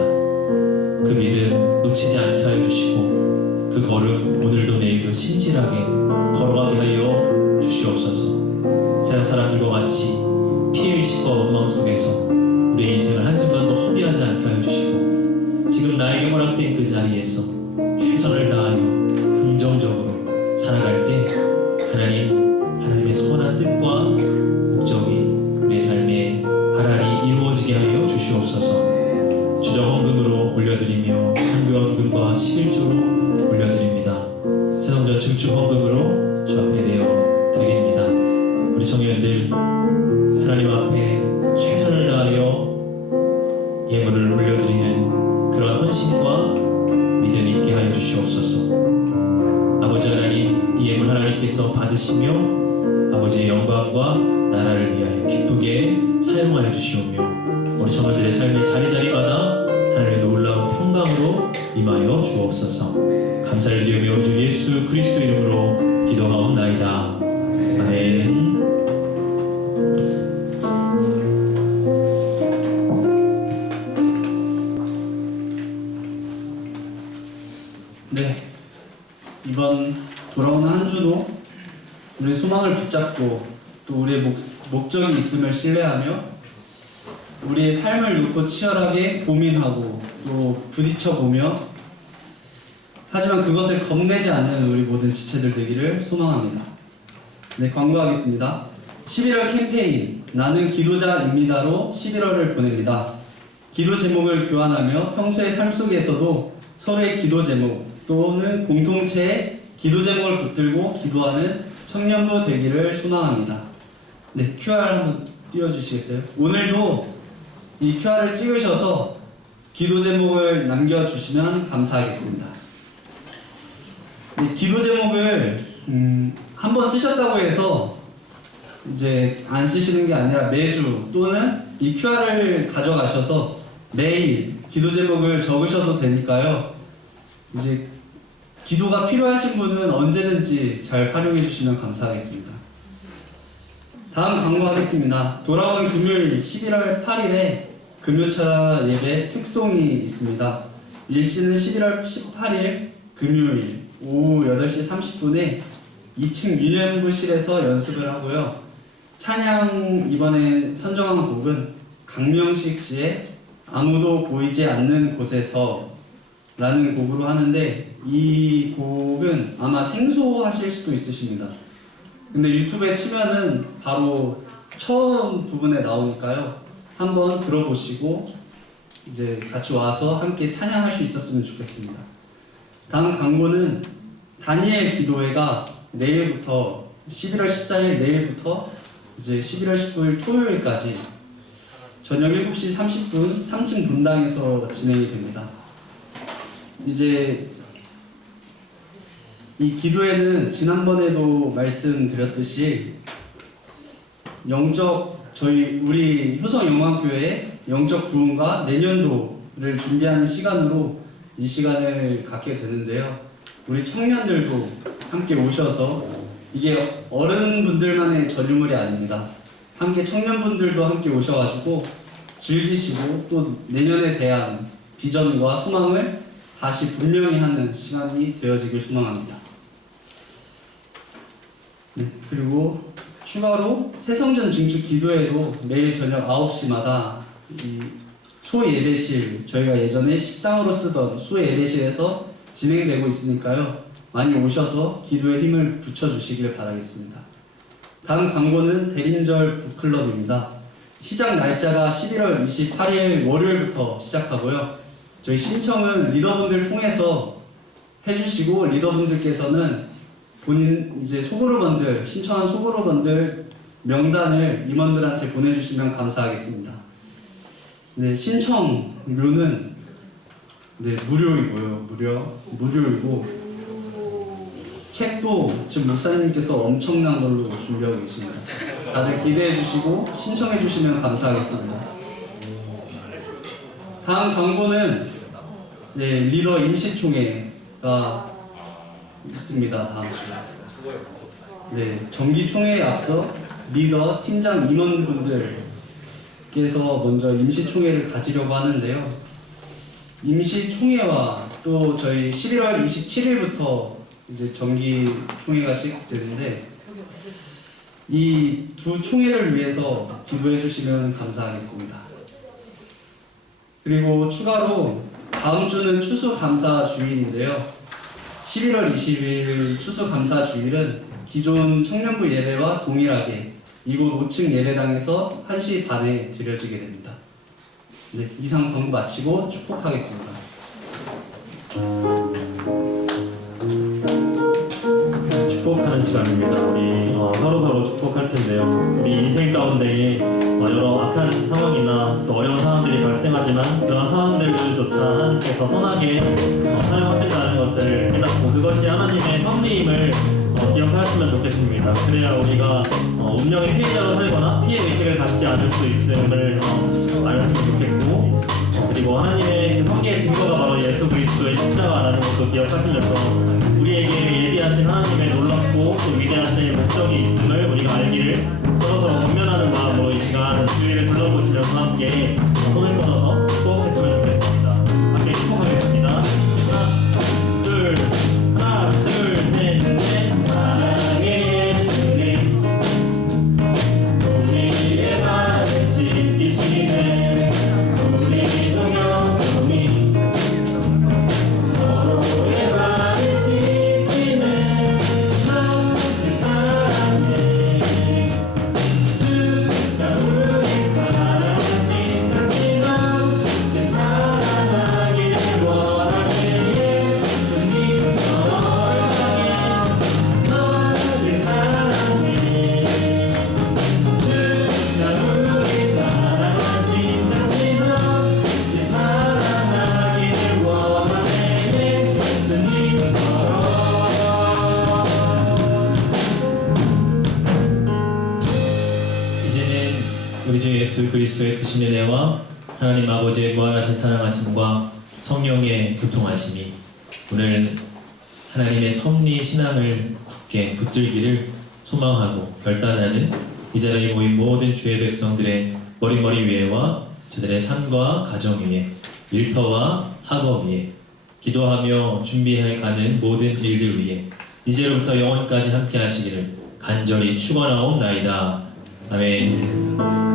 그 믿음 놓치지 않게 하여 주시고 그 걸음 오늘도 내일도 신실하게 걸어가게 하여 주시옵소서. 세상 사람들과 같이 피해 의식과 원망 속에서 우리의 인생을 한순간도 허비하지 않게 하여 주시고 지금 나에게 허락된 그 자리에서 최선을 다하여 긍정적으로 살아갈 때 하나님의 선한 뜻과 목적이 우리의 삶에 하나리 이루어지게 하여 주시옵소서. 주정헌금으로 올려드리며 선교헌금과 11조로 올려드립니다. 세성전 증축헌금으로 주 앞에 내어 드립니다. 우리 성도님들 하나님 앞에 최선을 다하여 예물을 올려드리는 그러한 헌신과 믿음이 있게 하여 주시옵소서. 아버지 하나님, 이 예물 하나님께서 받으시며 아버지의 영광과 나라를 위하여 기쁘게 사용하여 주시오며 우리 성도들의 삶의 자리자리마다 하나님의 놀라운 평강으로 임하여 주옵소서. 감사를 드리며 주 예수 그리스도 이름으로 기도하옵나이다. 아멘. 네, 이번 돌아오는 한 주도 우리의 소망을 붙잡고 또 우리의 목적이 있음을 신뢰하며 우리의 삶을 놓고 치열하게 고민하고 또 부딪혀보며 하지만 그것을 겁내지 않는 우리 모든 지체들 되기를 소망합니다. 네, 광고하겠습니다. 11월 캠페인 나는 기도자입니다로 11월을 보냅니다. 기도 제목을 교환하며 평소의 삶 속에서도 서로의 기도 제목 또는 공동체의 기도 제목을 붙들고 기도하는 청년부 되기를 소망합니다. 네, QR 한번 띄워주시겠어요? 오늘도 이 QR을 찍으셔서 기도 제목을 남겨주시면 감사하겠습니다. 네, 기도 제목을 한번 쓰셨다고 해서 이제 안 쓰시는 게 아니라 매주 또는 이 QR을 가져가셔서 매일 기도 제목을 적으셔도 되니까요. 이제 기도가 필요하신 분은 언제든지 잘 활용해 주시면 감사하겠습니다. 다음 광고하겠습니다. 돌아오는 금요일 11월 8일에 금요차 예배 특송이 있습니다. 일시는 11월 18일 금요일 오후 8시 30분에 2층 유년부실에서 연습을 하고요. 찬양 이번에 선정한 곡은 강명식 씨의 아무도 보이지 않는 곳에서 라는 곡으로 하는데 이 곡은 아마 생소하실 수도 있으십니다. 근데 유튜브에 치면은 바로 처음 부분에 나오니까요. 한번 들어보시고 이제 같이 와서 함께 찬양할 수 있었으면 좋겠습니다. 다음 광고는 다니엘 기도회가 내일부터 11월 14일 내일부터 이제 11월 19일 토요일까지 저녁 7시 30분 3층 분당에서 진행이 됩니다. 이제 이 기도회는 지난번에도 말씀드렸듯이 우리 효성영광교회의 영적 부흥과 내년도를 준비하는 시간으로 이 시간을 갖게 되는데요. 우리 청년들도 함께 오셔서 이게 어른분들만의 전유물이 아닙니다. 함께 청년분들도 함께 오셔가지고 즐기시고 또 내년에 대한 비전과 소망을 다시 분명히 하는 시간이 되어지길 소망합니다. 네, 그리고 추가로 새성전 증축 기도회로 매일 저녁 9시마다 이 소예배실, 저희가 예전에 식당으로 쓰던 소예배실에서 진행되고 있으니까요. 많이 오셔서 기도에 힘을 붙여주시길 바라겠습니다. 다음 광고는 대림절 북클럽입니다. 시작 날짜가 11월 28일 월요일부터 시작하고요. 저희 신청은 리더분들 통해서 해주시고 리더분들께서는 본인 이제 소그룹원들 신청한 소그룹원들 명단을 임원들한테 보내주시면 감사하겠습니다. 네, 신청료는 네, 무료이고요. 무료이고 책도 지금 목사님께서 엄청난 걸로 준비하고 계십니다. 다들 기대해 주시고 신청해 주시면 감사하겠습니다. 다음 광고는 네, 리더 임시총회가 있습니다. 다음 주. 네, 정기총회에 앞서 리더, 팀장, 임원분들께서 먼저 임시총회를 가지려고 하는데요. 임시총회와 또 저희 11월 27일부터 이제 정기 총회가 시작되는데 이 두 총회를 위해서 기도해 주시면 감사하겠습니다. 그리고 추가로 다음 주는 추수감사주일인데요. 11월 20일 추수감사주일은 기존 청년부 예배와 동일하게 이곳 5층 예배당에서 1시 반에 드려지게 됩니다. 네, 이상 방금 마치고 축복하겠습니다. 축복하는 시간입니다. 우리 서로서로 축복할 텐데요. 우리 인생 가운데에 여러 악한 상황이나 또 어려운 상황들이 발생하지만 그런 상황들조차 하나님께서 선하게 사용하신다는 것을 깨닫고 그것이 하나님의 섭리임을 기억하시면 좋겠습니다. 그래야 우리가 운명의 피해자로 살거나 피해 의식을 갖지 않을 수 있음을 알았으면 좋겠고 그리고 하나님의 그 섭리의 증거가 바로 예수 그리스도의 십자가라는 것도 기억하시면서 우리에게 예비하신 하나님의 놀랍고 또 위대하신 목적이 있음을 우리가 알기를 서로서로 권면하는 마음으로 이 시간 주위를 둘러보시면서 함께 손을 뻗어서 축복했으면 좋겠습니다. 함께 축복하겠습니다. 하나, 둘, 셋, 넷. 사랑의 예수님 우리의 발을 씻기시네 우리 동영성이 서로의 발을 씻기네 너를 사랑해 주가 우리 사랑하신 다시 너를 사랑하기를 원하네 예수님처럼 너를 사랑해 주가 우리 사랑하신 다시 너를 사랑하기를 원하네 예수님처럼 이제는 우리 주 예수 그리스도의 크신 은혜와 하나님 아버지의 무한하신 사랑하심과 성령의 교통하심이 오늘 하나님의 섭리 신앙을 굳게 붙들기를 소망하고 결단하는 이 자리에 모인 모든 주의 백성들의 머릿머리 위에와 저들의 삶과 가정 위에 일터와 학업 위에 기도하며 준비해 가는 모든 일들 위에 이제로부터 영원까지 함께 하시기를 간절히 축원하옵나이다. 아멘.